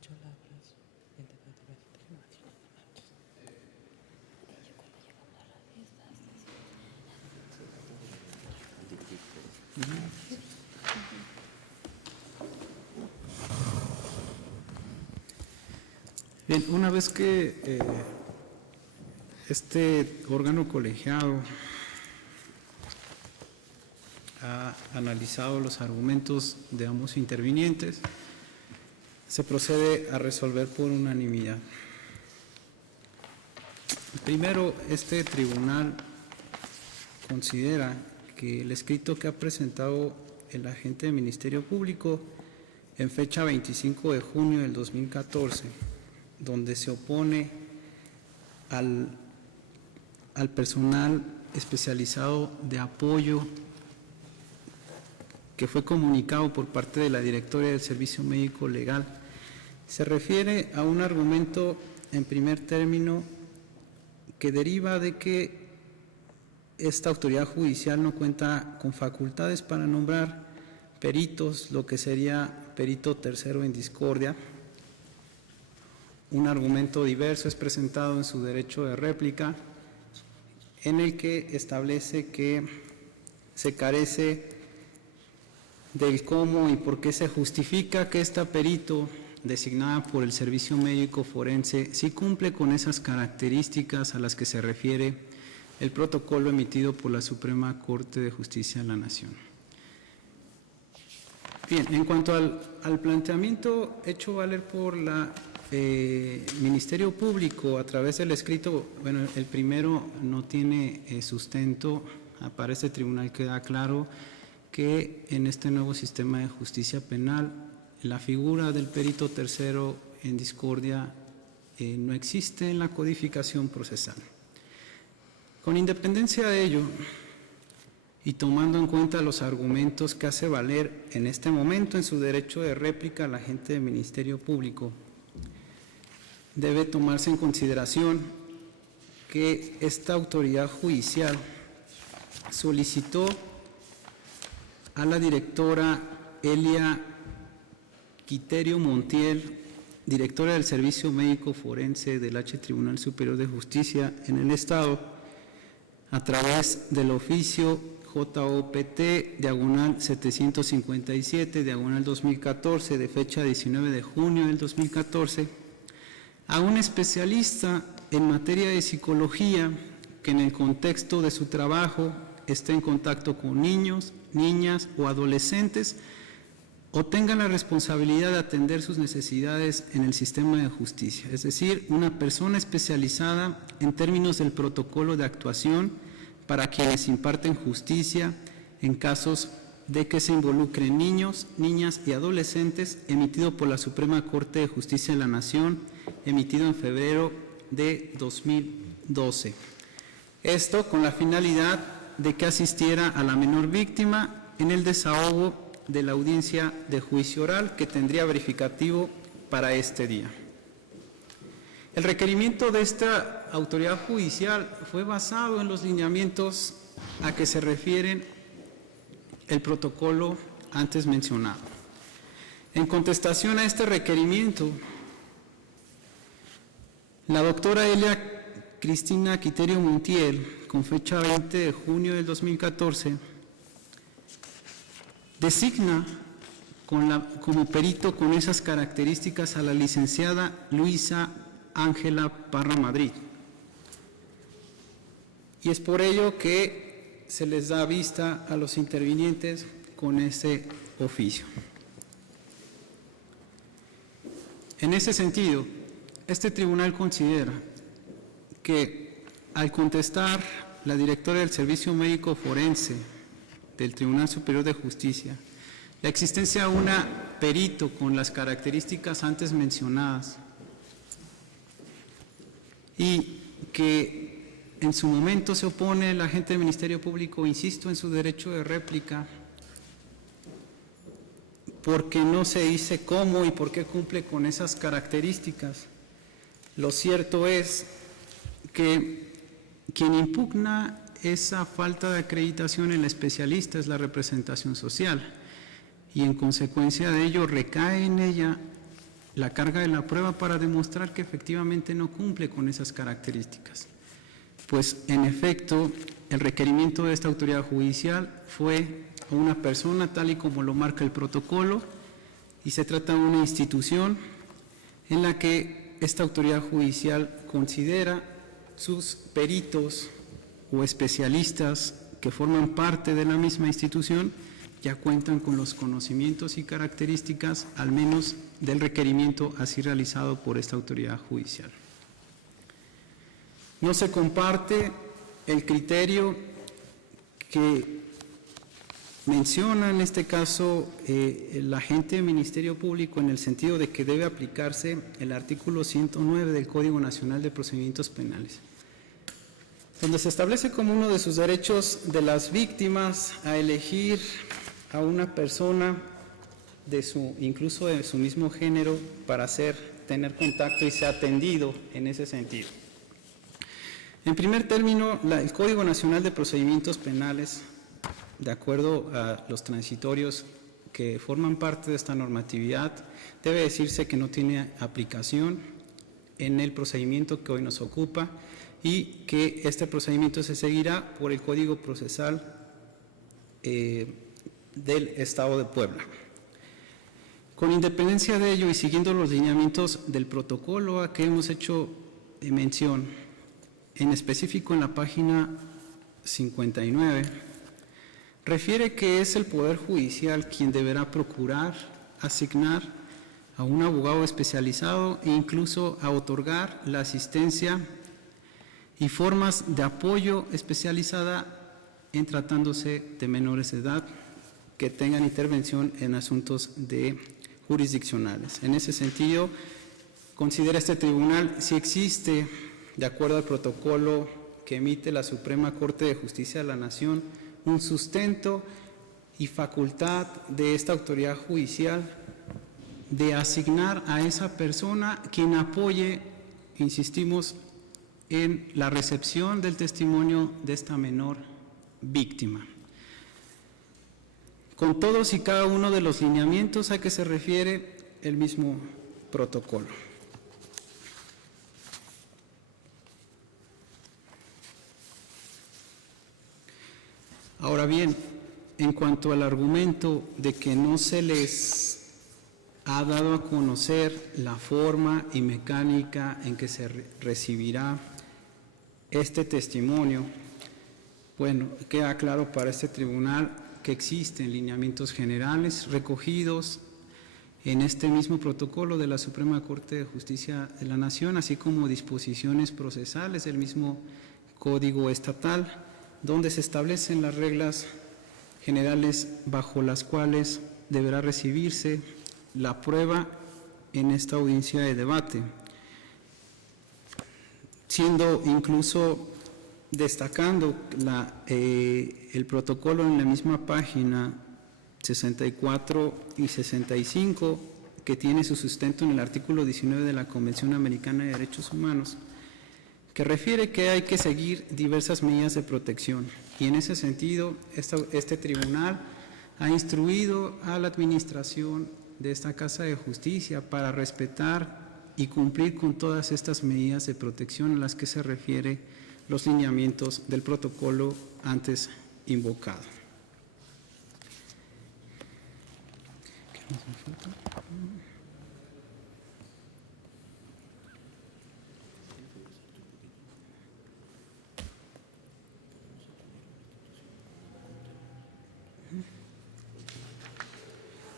yo la abrazo. Bien, una vez que este órgano colegiado ha analizado los argumentos de ambos intervinientes, se procede a resolver por unanimidad. Primero, este tribunal considera que el escrito que ha presentado el agente del Ministerio Público en fecha 25 de junio del 2014, donde se opone al personal especializado de apoyo que fue comunicado por parte de la Directoria del Servicio Médico Legal, se refiere a un argumento en primer término que deriva de que esta autoridad judicial no cuenta con facultades para nombrar peritos, lo que sería perito tercero en discordia. Un argumento diverso es presentado en su derecho de réplica, en el que establece que se carece del cómo y por qué se justifica que esta perito designada por el Servicio Médico Forense sí cumple con esas características a las que se refiere el protocolo emitido por la Suprema Corte de Justicia de la Nación. Bien, en cuanto al planteamiento hecho valer por la Ministerio Público a través del escrito, bueno, el primero no tiene sustento. Para este tribunal queda claro que en este nuevo sistema de justicia penal la figura del perito tercero en discordia no existe en la codificación procesal. Con independencia de ello y tomando en cuenta los argumentos que hace valer en este momento en su derecho de réplica la agente del Ministerio Público, debe tomarse en consideración que esta autoridad judicial solicitó a la directora Elia Quiterio Montiel, directora del Servicio Médico Forense del H Tribunal Superior de Justicia en el Estado, a través del oficio JOPT/757/2014 de fecha 19 de junio del 2014, a un especialista en materia de psicología que en el contexto de su trabajo esté en contacto con niños, niñas o adolescentes o tengan la responsabilidad de atender sus necesidades en el sistema de justicia, es decir, una persona especializada en términos del protocolo de actuación para quienes imparten justicia en casos de que se involucren niños, niñas y adolescentes, emitido por la Suprema Corte de Justicia de la Nación, emitido en febrero de 2012. Esto con la finalidad de que asistiera a la menor víctima en el desahogo de la audiencia de juicio oral que tendría verificativo para este día. El requerimiento de esta autoridad judicial fue basado en los lineamientos a que se refieren el protocolo antes mencionado. En contestación a este requerimiento, la doctora Elia Cristina Quiterio Montiel, con fecha 20 de junio del 2014, designa como perito con esas características a la licenciada Luisa Ángela Parra Madrid. Y es por ello que se les da vista a los intervinientes con ese oficio. En ese sentido, este tribunal considera que al contestar la directora del Servicio Médico Forense del Tribunal Superior de Justicia la existencia de un perito con las características antes mencionadas y que en su momento se opone el agente del Ministerio Público, insisto, en su derecho de réplica, porque no se dice cómo y por qué cumple con esas características. Lo cierto es que quien impugna esa falta de acreditación en el especialista es la representación social. y en consecuencia de ello recae en ella la carga de la prueba para demostrar que efectivamente no cumple con esas características. Pues en efecto, el requerimiento de esta autoridad judicial fue a una persona tal y como lo marca el protocolo, y se trata de una institución en la que esta autoridad judicial considera sus peritos o especialistas que forman parte de la misma institución ya cuentan con los conocimientos y características, al menos del requerimiento así realizado por esta autoridad judicial. No se comparte el criterio que menciona en este caso el agente del Ministerio Público en el sentido de que debe aplicarse el artículo 109 del Código Nacional de Procedimientos Penales, donde se establece como uno de sus derechos de las víctimas a elegir a una persona incluso de su mismo género para tener contacto y ser atendido en ese sentido. En primer término, el Código Nacional de Procedimientos Penales, de acuerdo a los transitorios que forman parte de esta normatividad, debe decirse que no tiene aplicación en el procedimiento que hoy nos ocupa y que este procedimiento se seguirá por el Código Procesal del Estado de Puebla. Con independencia de ello y siguiendo los lineamientos del protocolo a que hemos hecho mención, en específico en la página 59, refiere que es el Poder Judicial quien deberá procurar asignar a un abogado especializado e incluso a otorgar la asistencia y formas de apoyo especializada en tratándose de menores de edad que tengan intervención en asuntos jurisdiccionales. En ese sentido, considera este tribunal si existe, de acuerdo al protocolo que emite la Suprema Corte de Justicia de la Nación, un sustento y facultad de esta autoridad judicial de asignar a esa persona quien apoye, insistimos, en la recepción del testimonio de esta menor víctima. Con todos y cada uno de los lineamientos a que se refiere el mismo protocolo. Ahora bien, en cuanto al argumento de que no se les ha dado a conocer la forma y mecánica en que se recibirá este testimonio, bueno, queda claro para este tribunal que existen lineamientos generales recogidos en este mismo protocolo de la Suprema Corte de Justicia de la Nación, así como disposiciones procesales del mismo Código Estatal, donde se establecen las reglas generales bajo las cuales deberá recibirse la prueba en esta audiencia de debate, siendo incluso destacando el protocolo en la misma página 64 y 65, que tiene su sustento en el artículo 19 de la Convención Americana de Derechos Humanos, que refiere que hay que seguir diversas medidas de protección. Y en ese sentido, este tribunal ha instruido a la administración de esta Casa de Justicia para respetar y cumplir con todas estas medidas de protección a las que se refiere los lineamientos del protocolo antes invocado. ¿Qué más me falta?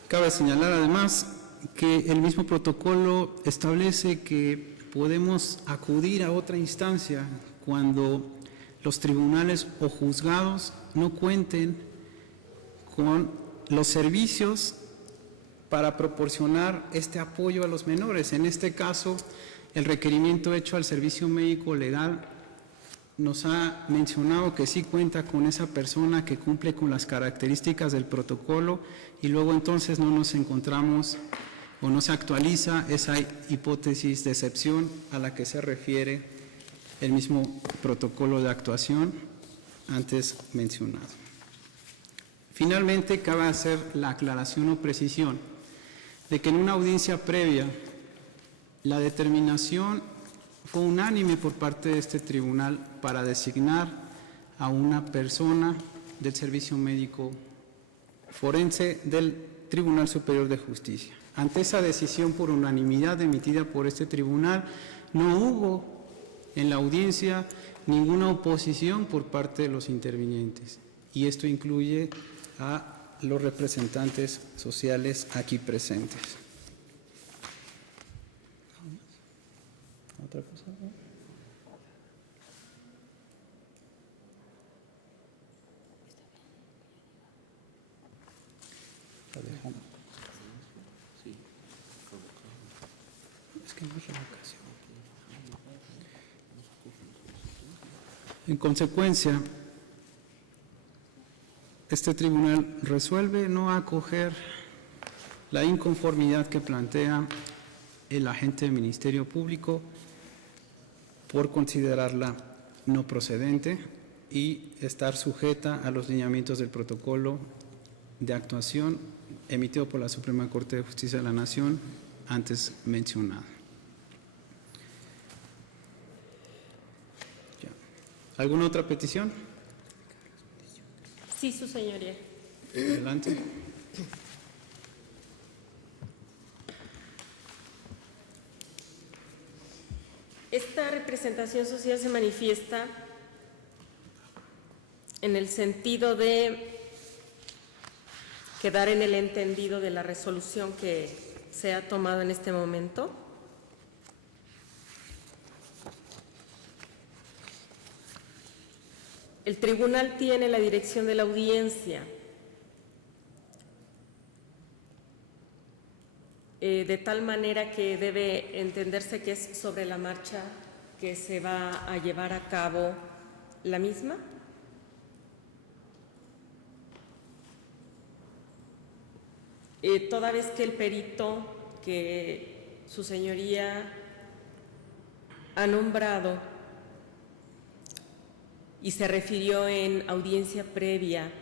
Cabe señalar además que el mismo protocolo establece que podemos acudir a otra instancia cuando los tribunales o juzgados no cuenten con los servicios para proporcionar este apoyo a los menores. En este caso, el requerimiento hecho al Servicio Médico Legal nos ha mencionado que sí cuenta con esa persona que cumple con las características del protocolo y luego entonces no nos encontramos o no se actualiza esa hipótesis de excepción a la que se refiere el mismo protocolo de actuación antes mencionado. Finalmente, cabe hacer la aclaración o precisión de que en una audiencia previa, la determinación fue unánime por parte de este tribunal para designar a una persona del Servicio Médico Forense del Tribunal Superior de Justicia. Ante esa decisión por unanimidad emitida por este tribunal, no hubo en la audiencia ninguna oposición por parte de los intervinientes, y esto incluye a los representantes sociales aquí presentes. ¿Otra cosa? Lo dejamos. Es que no es revocación. En consecuencia, este tribunal resuelve no acoger la inconformidad que plantea el agente del Ministerio Público por considerarla no procedente y estar sujeta a los lineamientos del protocolo de actuación emitido por la Suprema Corte de Justicia de la Nación antes mencionado. ¿Alguna otra petición? Sí, su señoría. Adelante. Esta representación social se manifiesta en el sentido de quedar en el entendido de la resolución que se ha tomado en este momento. El tribunal tiene la dirección de la audiencia, de tal manera que debe entenderse que es sobre la marcha que se va a llevar a cabo la misma. Toda vez que el perito que su señoría ha nombrado y se refirió en audiencia previa,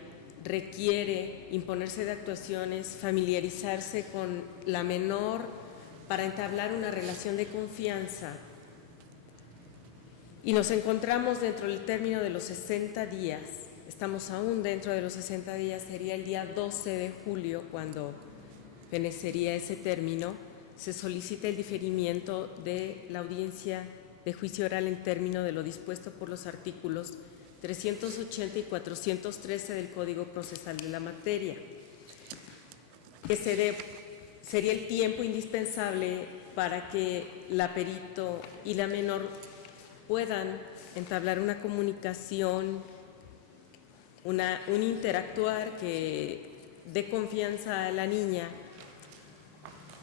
requiere imponerse de actuaciones, familiarizarse con la menor para entablar una relación de confianza, y nos encontramos dentro del término de los 60 días, estamos aún dentro de los 60 días, sería el día 12 de julio cuando fenecería ese término, se solicita el diferimiento de la audiencia de juicio oral en término de lo dispuesto por los artículos 380 y 413 del Código Procesal de la materia, que sería el tiempo indispensable para que la perito y la menor puedan entablar una comunicación, un interactuar que dé confianza a la niña,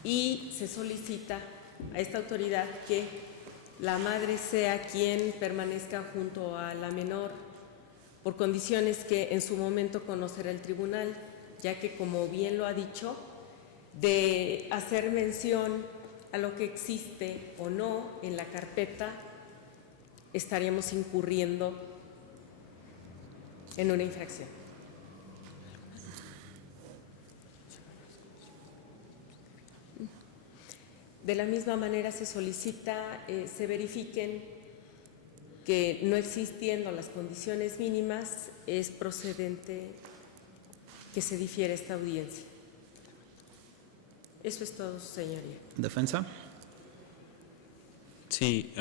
y se solicita a esta autoridad que la madre sea quien permanezca junto a la menor por condiciones que en su momento conocerá el tribunal, ya que, como bien lo ha dicho, de hacer mención a lo que existe o no en la carpeta, estaríamos incurriendo en una infracción. De la misma manera se solicita se verifiquen que, no existiendo las condiciones mínimas, es procedente que se difiera esta audiencia. Eso es todo, señoría. ¿Defensa? Sí,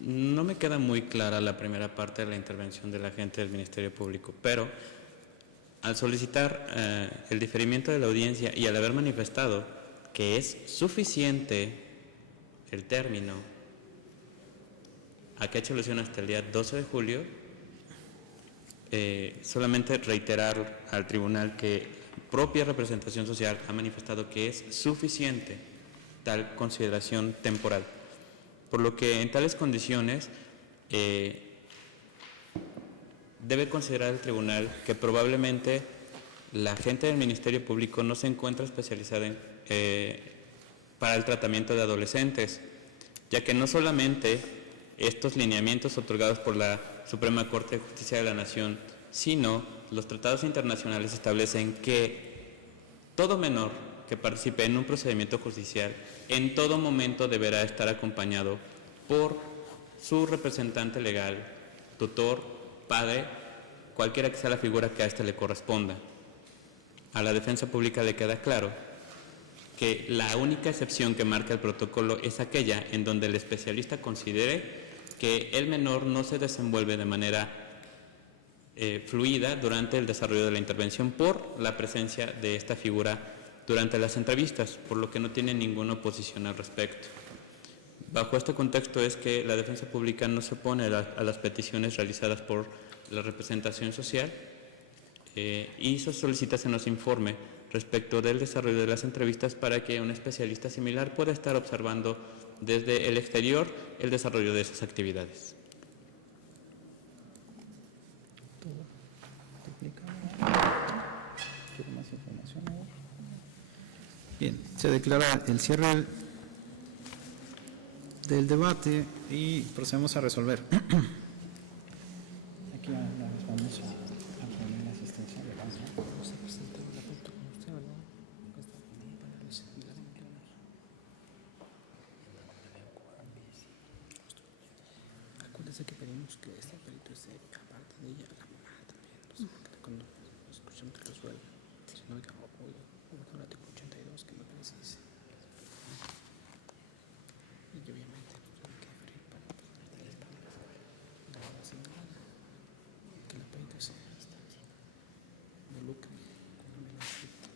no me queda muy clara la primera parte de la intervención del agente del Ministerio Público, pero al solicitar el diferimiento de la audiencia y al haber manifestado que es suficiente el término a que ha hecho alusión hasta el día 12 de julio, solamente reiterar al tribunal que propia representación social ha manifestado que es suficiente tal consideración temporal, por lo que en tales condiciones debe considerar el tribunal que probablemente la agente del Ministerio Público no se encuentra especializada para el tratamiento de adolescentes, ya que no solamente estos lineamientos otorgados por la Suprema Corte de Justicia de la Nación sino los tratados internacionales establecen que todo menor que participe en un procedimiento judicial en todo momento deberá estar acompañado por su representante legal, tutor, padre, cualquiera que sea la figura que a éste le corresponda. A la defensa pública le queda claro que la única excepción que marca el protocolo es aquella en donde el especialista considere que el menor no se desenvuelve de manera fluida durante el desarrollo de la intervención por la presencia de esta figura durante las entrevistas, por lo que no tiene ninguna oposición al respecto. Bajo este contexto es que la defensa pública no se opone a las peticiones realizadas por la representación social y se solicita se nos informe respecto del desarrollo de las entrevistas para que un especialista similar pueda estar observando desde el exterior el desarrollo de esas actividades. ¿Quiere más información? Bien, se declara el cierre del debate y procedemos a resolver. Aquí vamos a poner la asistencia de base. Se presentó la foto con usted, ¿verdad? Para los acuérdese que pedimos que este perito esté aparte de ella, la mamá también. No sé, cuando escuchamos que resuelve. Si no, digamos, oye, con el artículo 82 que me precise. Y obviamente tiene que referir para la señora que la perito se involucre con el menor víctima.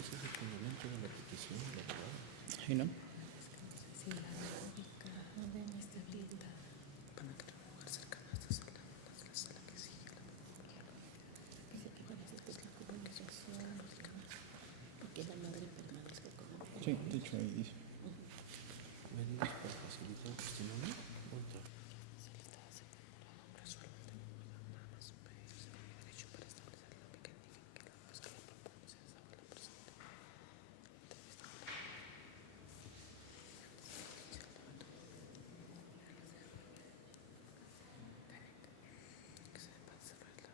Ese es el fundamento de la petición, ¿verdad? ¿Sí, no? Van a querer un lugar cercano a esta sala, la sala que sigue. Porque la madre permanece con Sí, de hecho ahí dice. medidas para facilitar el testimonio. Otra. Resuelve nada más derecho para establecer la pequeña que la más que la propone se sabe la presente. Que se deba cerrar la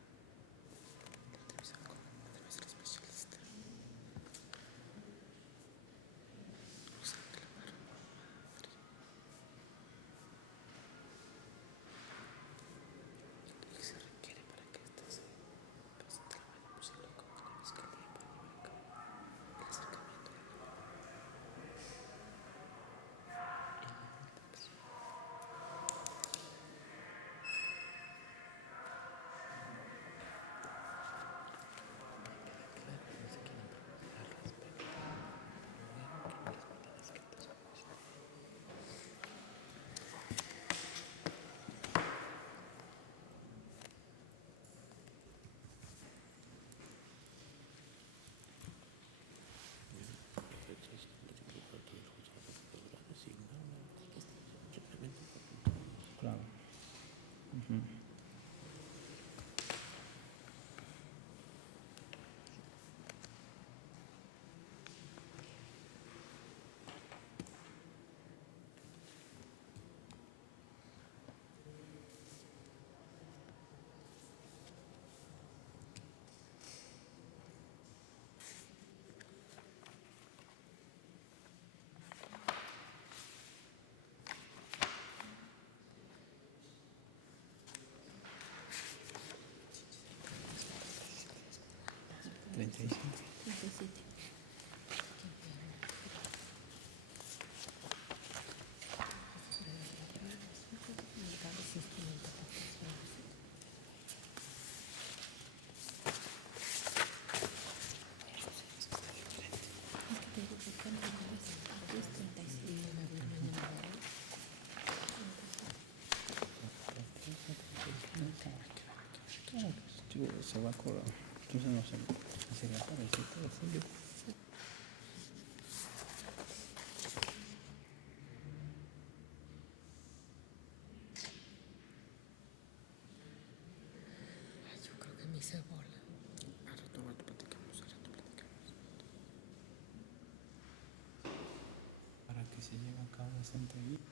entrevista con la entrevista especialista. O sea, clamar madre. Y se requiere para que ésta se presente la mano posible con la fiscalía para llevar a cabo el acercamiento de la Claro. se va a cobrar. Entonces no sé si sería para el 7 de julio. Yo creo que me hice bola. Al rato platicamos. Para que se lleve a cabo esta entrevista.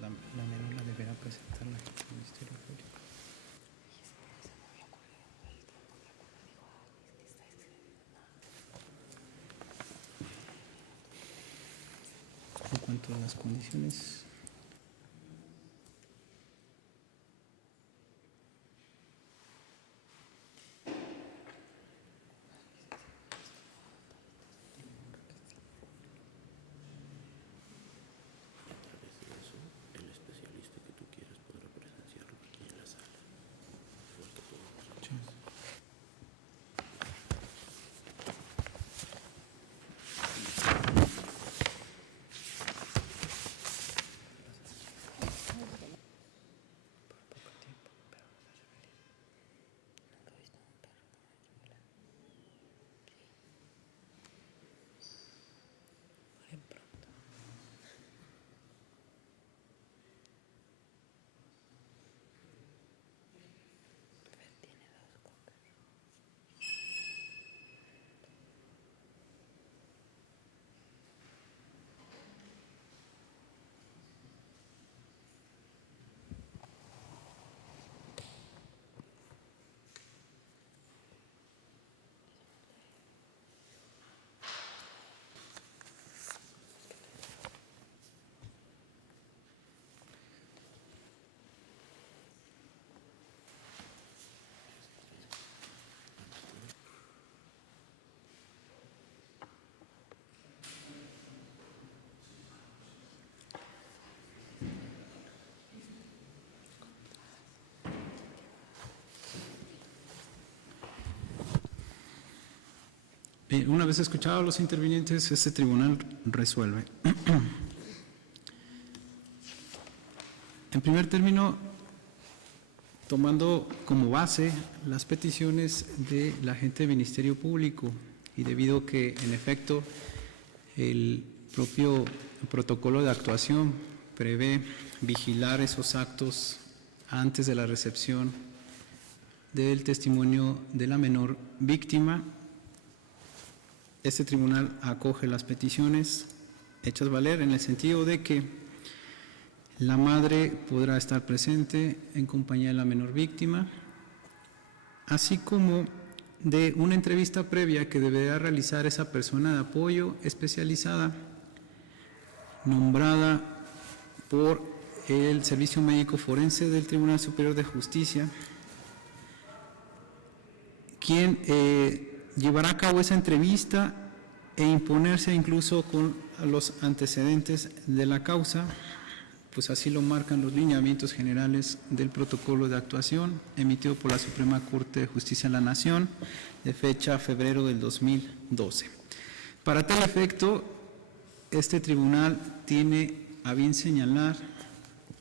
La menor la deberá presentar al Ministerio Público. En cuanto a las condiciones, una vez escuchados los intervinientes, este tribunal resuelve. En primer término, tomando como base las peticiones de la gente del Ministerio Público y debido que, en efecto, el propio protocolo de actuación prevé vigilar esos actos antes de la recepción del testimonio de la menor víctima, este tribunal acoge las peticiones hechas valer en el sentido de que la madre podrá estar presente en compañía de la menor víctima, así como de una entrevista previa que deberá realizar esa persona de apoyo especializada nombrada por el Servicio Médico Forense del Tribunal Superior de Justicia, quien llevará a cabo esa entrevista e imponerse incluso con los antecedentes de la causa, pues así lo marcan los lineamientos generales del protocolo de actuación emitido por la Suprema Corte de Justicia de la Nación de fecha febrero del 2012. Para tal efecto, este tribunal tiene a bien señalar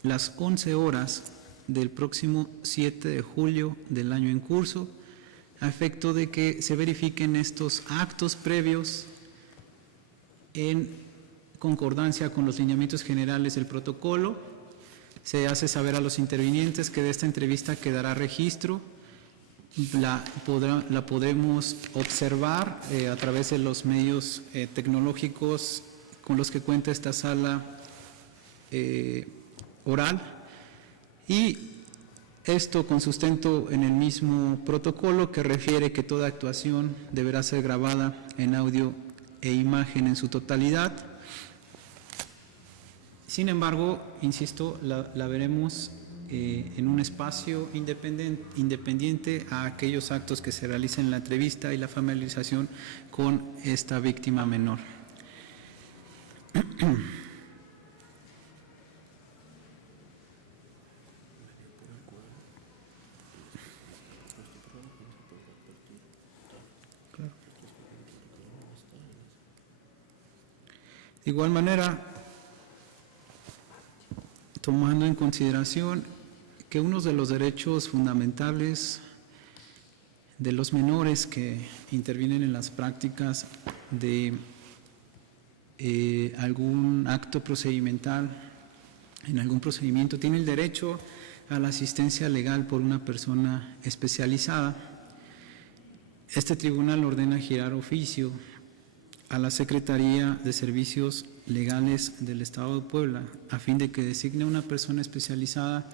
las 11 horas del próximo 7 de julio del año en curso, a efecto de que se verifiquen estos actos previos en concordancia con los lineamientos generales del protocolo. Se hace saber a los intervinientes que de esta entrevista quedará registro, la podremos observar a través de los medios tecnológicos con los que cuenta esta sala oral, y esto con sustento en el mismo protocolo que refiere que toda actuación deberá ser grabada en audio e imagen en su totalidad. Sin embargo, insisto, la veremos en un espacio independiente a aquellos actos que se realicen en la entrevista y la familiarización con esta víctima menor. De igual manera, tomando en consideración que uno de los derechos fundamentales de los menores que intervienen en las prácticas de algún acto procedimental, en algún procedimiento, tiene el derecho a la asistencia legal por una persona especializada. Este tribunal ordena girar oficio a la Secretaría de Servicios Legales del Estado de Puebla, a fin de que designe una persona especializada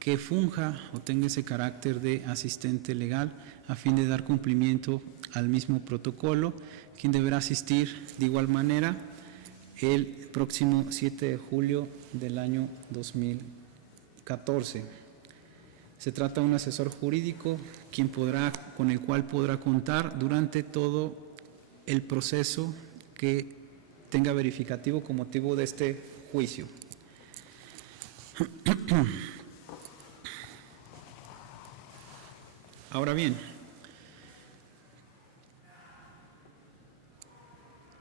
que funja o tenga ese carácter de asistente legal, a fin de dar cumplimiento al mismo protocolo, quien deberá asistir de igual manera el próximo 7 de julio del año 2014. Se trata de un asesor jurídico con el cual podrá contar durante todo el proceso que tenga verificativo con motivo de este juicio. Ahora bien,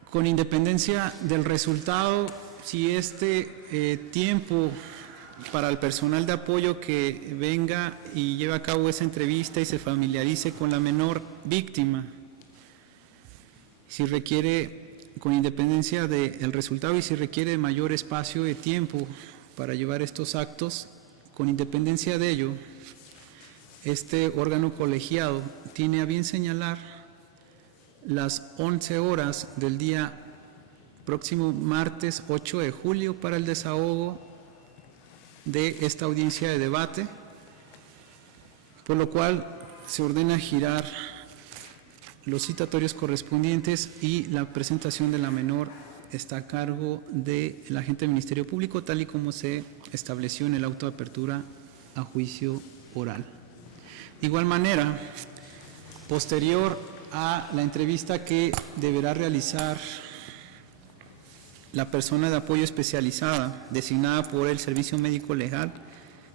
con independencia del resultado, si este tiempo para el personal de apoyo que venga y lleve a cabo esa entrevista y se familiarice con la menor víctima, si requiere, con independencia del resultado, y si requiere mayor espacio de tiempo para llevar estos actos, con independencia de ello, este órgano colegiado tiene a bien señalar las 11 horas del día próximo martes 8 de julio para el desahogo de esta audiencia de debate, por lo cual se ordena girar los citatorios correspondientes y la presentación de la menor está a cargo del agente del Ministerio Público, tal y como se estableció en el auto de apertura a juicio oral. De igual manera, posterior a la entrevista que deberá realizar la persona de apoyo especializada designada por el Servicio Médico Legal,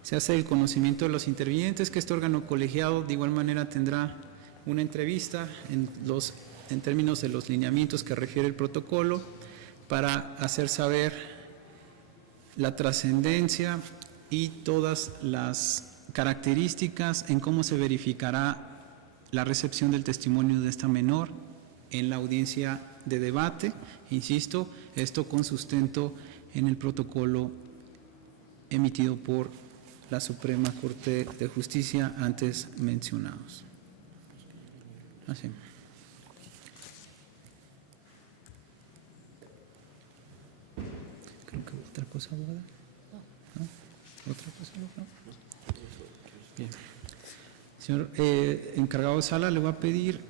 se hace el conocimiento de los intervinientes que este órgano colegiado de igual manera tendrá una entrevista en términos de los lineamientos que refiere el protocolo para hacer saber la trascendencia y todas las características en cómo se verificará la recepción del testimonio de esta menor en la audiencia de debate. Insisto, esto con sustento en el protocolo emitido por la Suprema Corte de Justicia antes mencionados. Así. ¿Otra cosa, abogada? ¿No? ¿Otra cosa, abogada? Bien. Señor encargado de sala, le voy a pedir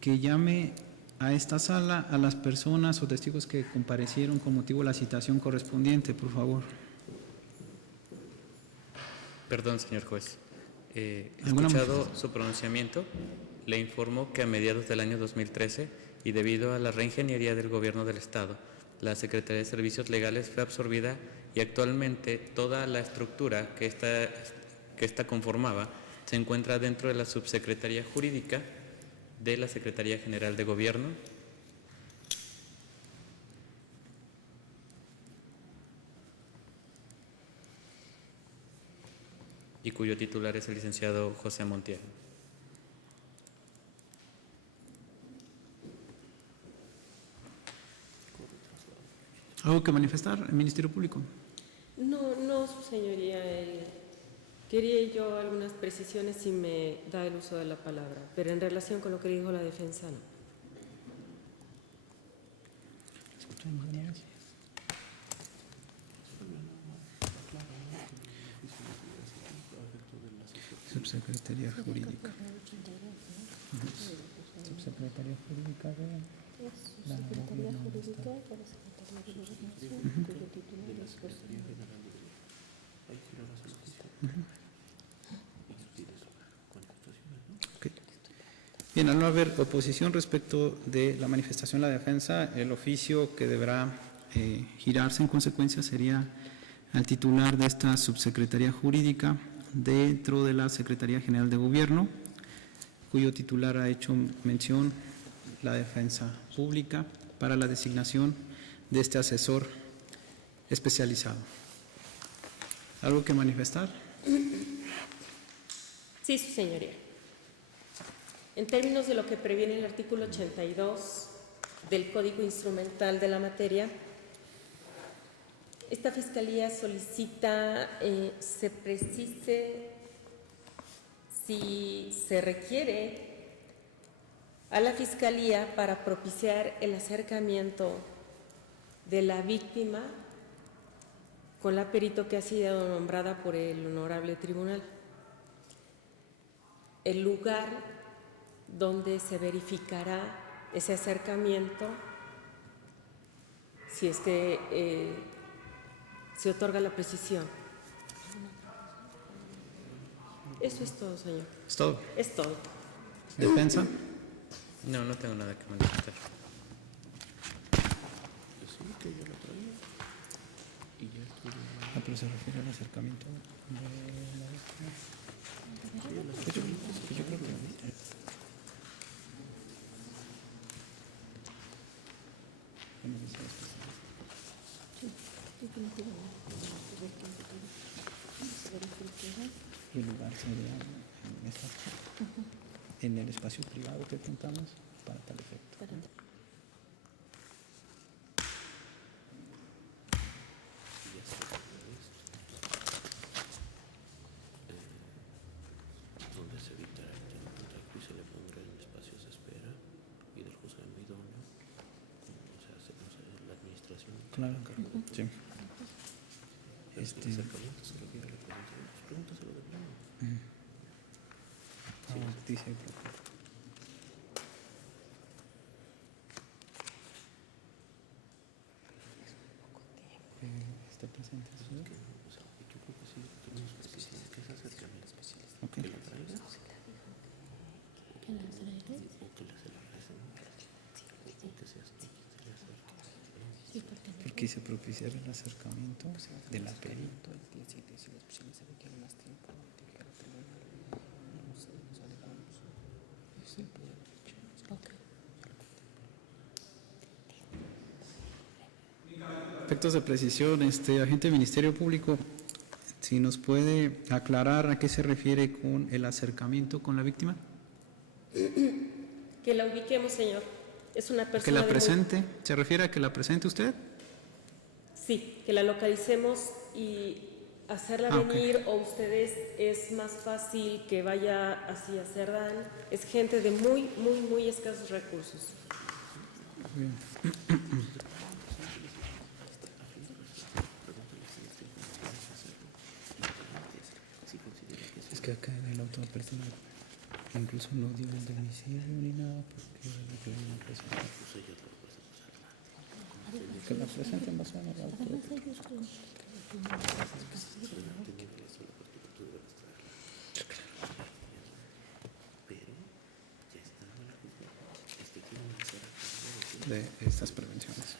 que llame a esta sala a las personas o testigos que comparecieron con motivo de la citación correspondiente, por favor. Perdón, señor juez. ¿Alguna Escuchado su pronunciamiento, le informo que a mediados del año 2013 y debido a la reingeniería del Gobierno del Estado, la Secretaría de Servicios Legales fue absorbida y actualmente toda la estructura que esta conformaba se encuentra dentro de la Subsecretaría Jurídica de la Secretaría General de Gobierno, y cuyo titular es el licenciado José Montiel. ¿Algo que manifestar, el Ministerio Público? No, su señoría. Quería yo algunas precisiones si me da el uso de la palabra, pero en relación con lo que dijo la defensa, no. Subsecretaría Jurídica. Subsecretaría Jurídica de la Gobierno del Estado. Ok. Bien, al no haber oposición respecto de la manifestación de la defensa, el oficio que deberá girarse en consecuencia sería al titular de esta Subsecretaría Jurídica dentro de la Secretaría General de Gobierno, cuyo titular ha hecho mención la Defensa Pública para la designación de este asesor especializado. ¿Algo que manifestar? Sí, su señoría. En términos de lo que previene el artículo 82 del Código Instrumental de la materia, esta Fiscalía solicita se precise si se requiere a la Fiscalía para propiciar el acercamiento de la víctima con la perito que ha sido nombrada por el honorable tribunal. El lugar donde se verificará ese acercamiento, si es que se otorga la precisión. Eso es todo, señor. ¿Es todo? Es todo. ¿Defensa? No tengo nada que manifestar. Pero se refiere al acercamiento de la víctima. Yo creo que y el lugar sería en el espacio privado que contamos para tal efecto. Donde se evitará el tiempo de juicio, le pondrá en espacios de espera y del juzgado idóneo, como se hace la administración. Claro, sí. El acercamiento se refiere a la pregunta. Pregúntaselo de plano. Dice está presente. Yo creo que sí, tenemos que especializar que ese acercamiento especialista. Okay. Que lo traiga. O que le hace la receta. O que seas tú quien se le acerque. Porque se propiciar el acercamiento de la perito. Efectos de precisión, agente del Ministerio Público, si nos puede aclarar a qué se refiere con el acercamiento con la víctima. Que la ubiquemos, señor. Es una persona. Que la presente, ¿se refiere a que la presente usted? Sí, que la localicemos y hacerla venir, o ustedes es más fácil que vaya hacia Cerdán. Es gente de muy escasos recursos. Bien. que acá en el auto personal incluso no dio el domicilio ni nada porque no hay una persona. Que la presenten más o menos el auto. De estas prevenciones.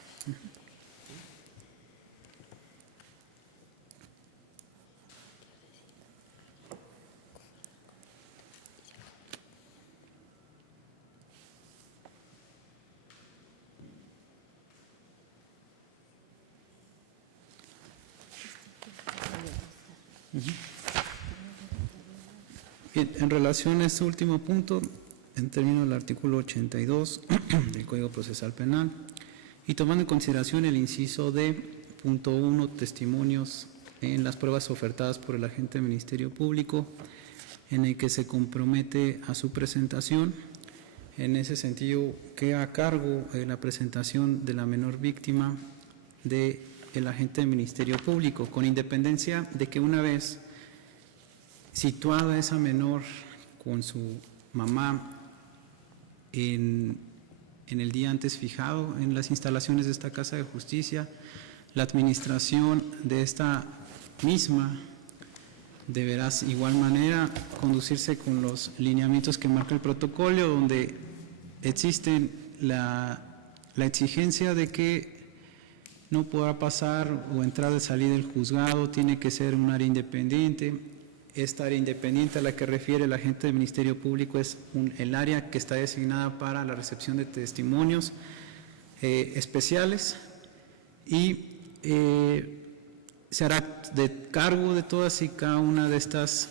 Bien, en relación a este último punto, en términos del artículo 82 del Código Procesal Penal, y tomando en consideración el inciso de punto 1, testimonios en las pruebas ofertadas por el agente del Ministerio Público, en el que se compromete a su presentación, en ese sentido queda a cargo la presentación de la menor víctima del agente del Ministerio Público, con independencia de que una vez situada esa menor con su mamá en el día antes fijado en las instalaciones de esta Casa de Justicia, la administración de esta misma deberá igual manera conducirse con los lineamientos que marca el protocolo, donde existen la exigencia de que no podrá pasar o entrar o salir del juzgado, tiene que ser un área independiente. Esta área independiente a la que refiere el agente del Ministerio Público es el área que está designada para la recepción de testimonios especiales y se hará de cargo de todas y cada una de estas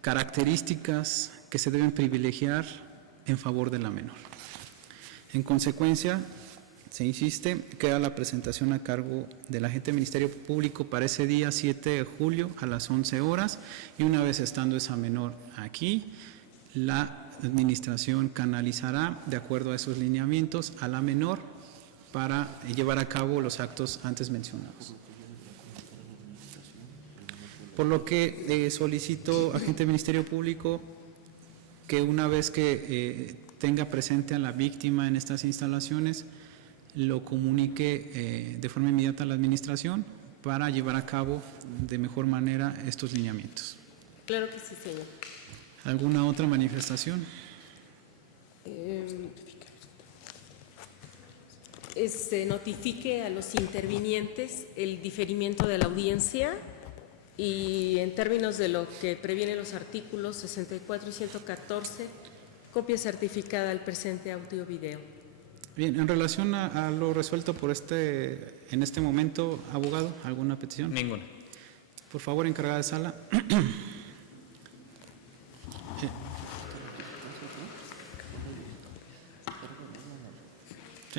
características que se deben privilegiar en favor de la menor. En consecuencia, se insiste, queda la presentación a cargo del agente del Ministerio Público para ese día 7 de julio a las 11 horas y una vez estando esa menor aquí, la administración canalizará de acuerdo a esos lineamientos a la menor para llevar a cabo los actos antes mencionados. Por lo que solicito, agente del Ministerio Público, que una vez que tenga presente a la víctima en estas instalaciones, lo comunique de forma inmediata a la administración para llevar a cabo de mejor manera estos lineamientos. Claro que sí, señor. ¿Alguna otra manifestación? Se notifique a los intervinientes el diferimiento de la audiencia y en términos de lo que previenen los artículos 64 y 114, copia certificada del presente audio-video. Bien, en relación a lo resuelto por en este momento, abogado, ¿alguna petición? Ninguna. Por favor, encargada de sala. Sí,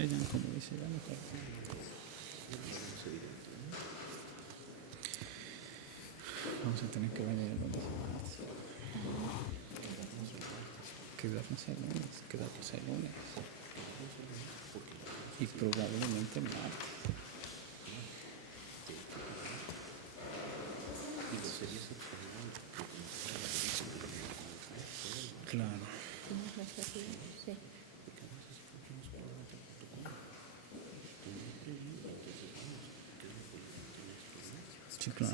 ya, como dice, ya no está. Vamos a tener que venir el lunes. Quedarnos el lunes. Y probablemente martes. Claro. Sí, claro.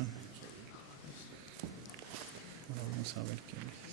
Ahora vamos a ver quién es.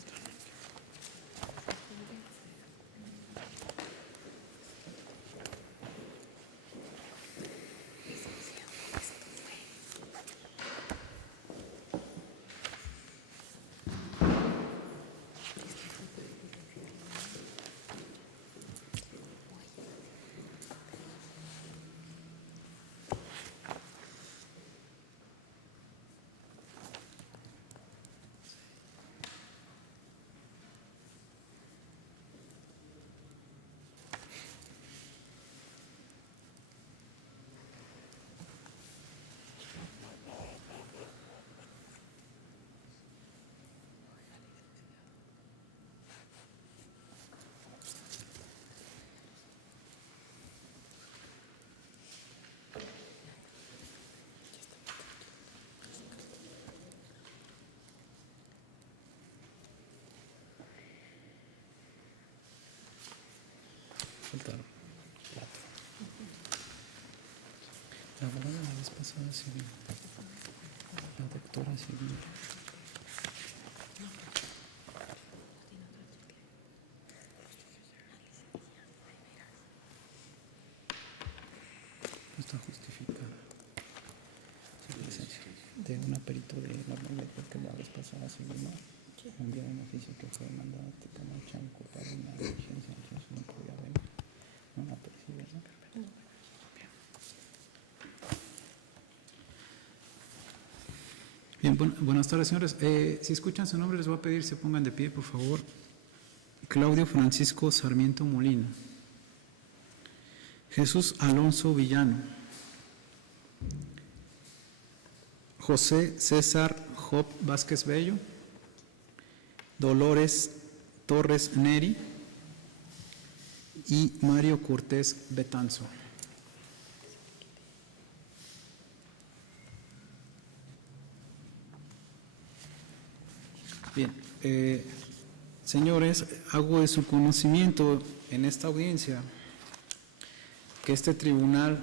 Faltaron 4. La abogada la vez pasada civil. La doctora civil. No está justificada. Sí, licencia. De un perito de normalidad, porque la vez pasada civil no. Envió un oficio que fue mandado a Tecamachanco para una diligencia, entonces no podía venir. No la percibe, ¿no? Bien, buenas tardes, señores. Si escuchan su nombre, les voy a pedir se pongan de pie, por favor. Claudio Francisco Sarmiento Molina. Jesús Alonso Villano. José César Job Vázquez Bello. Dolores Torres Neri y Mario Cortés Betanzo. Bien, señores, hago de su conocimiento en esta audiencia que este tribunal,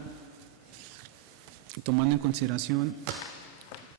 tomando en consideración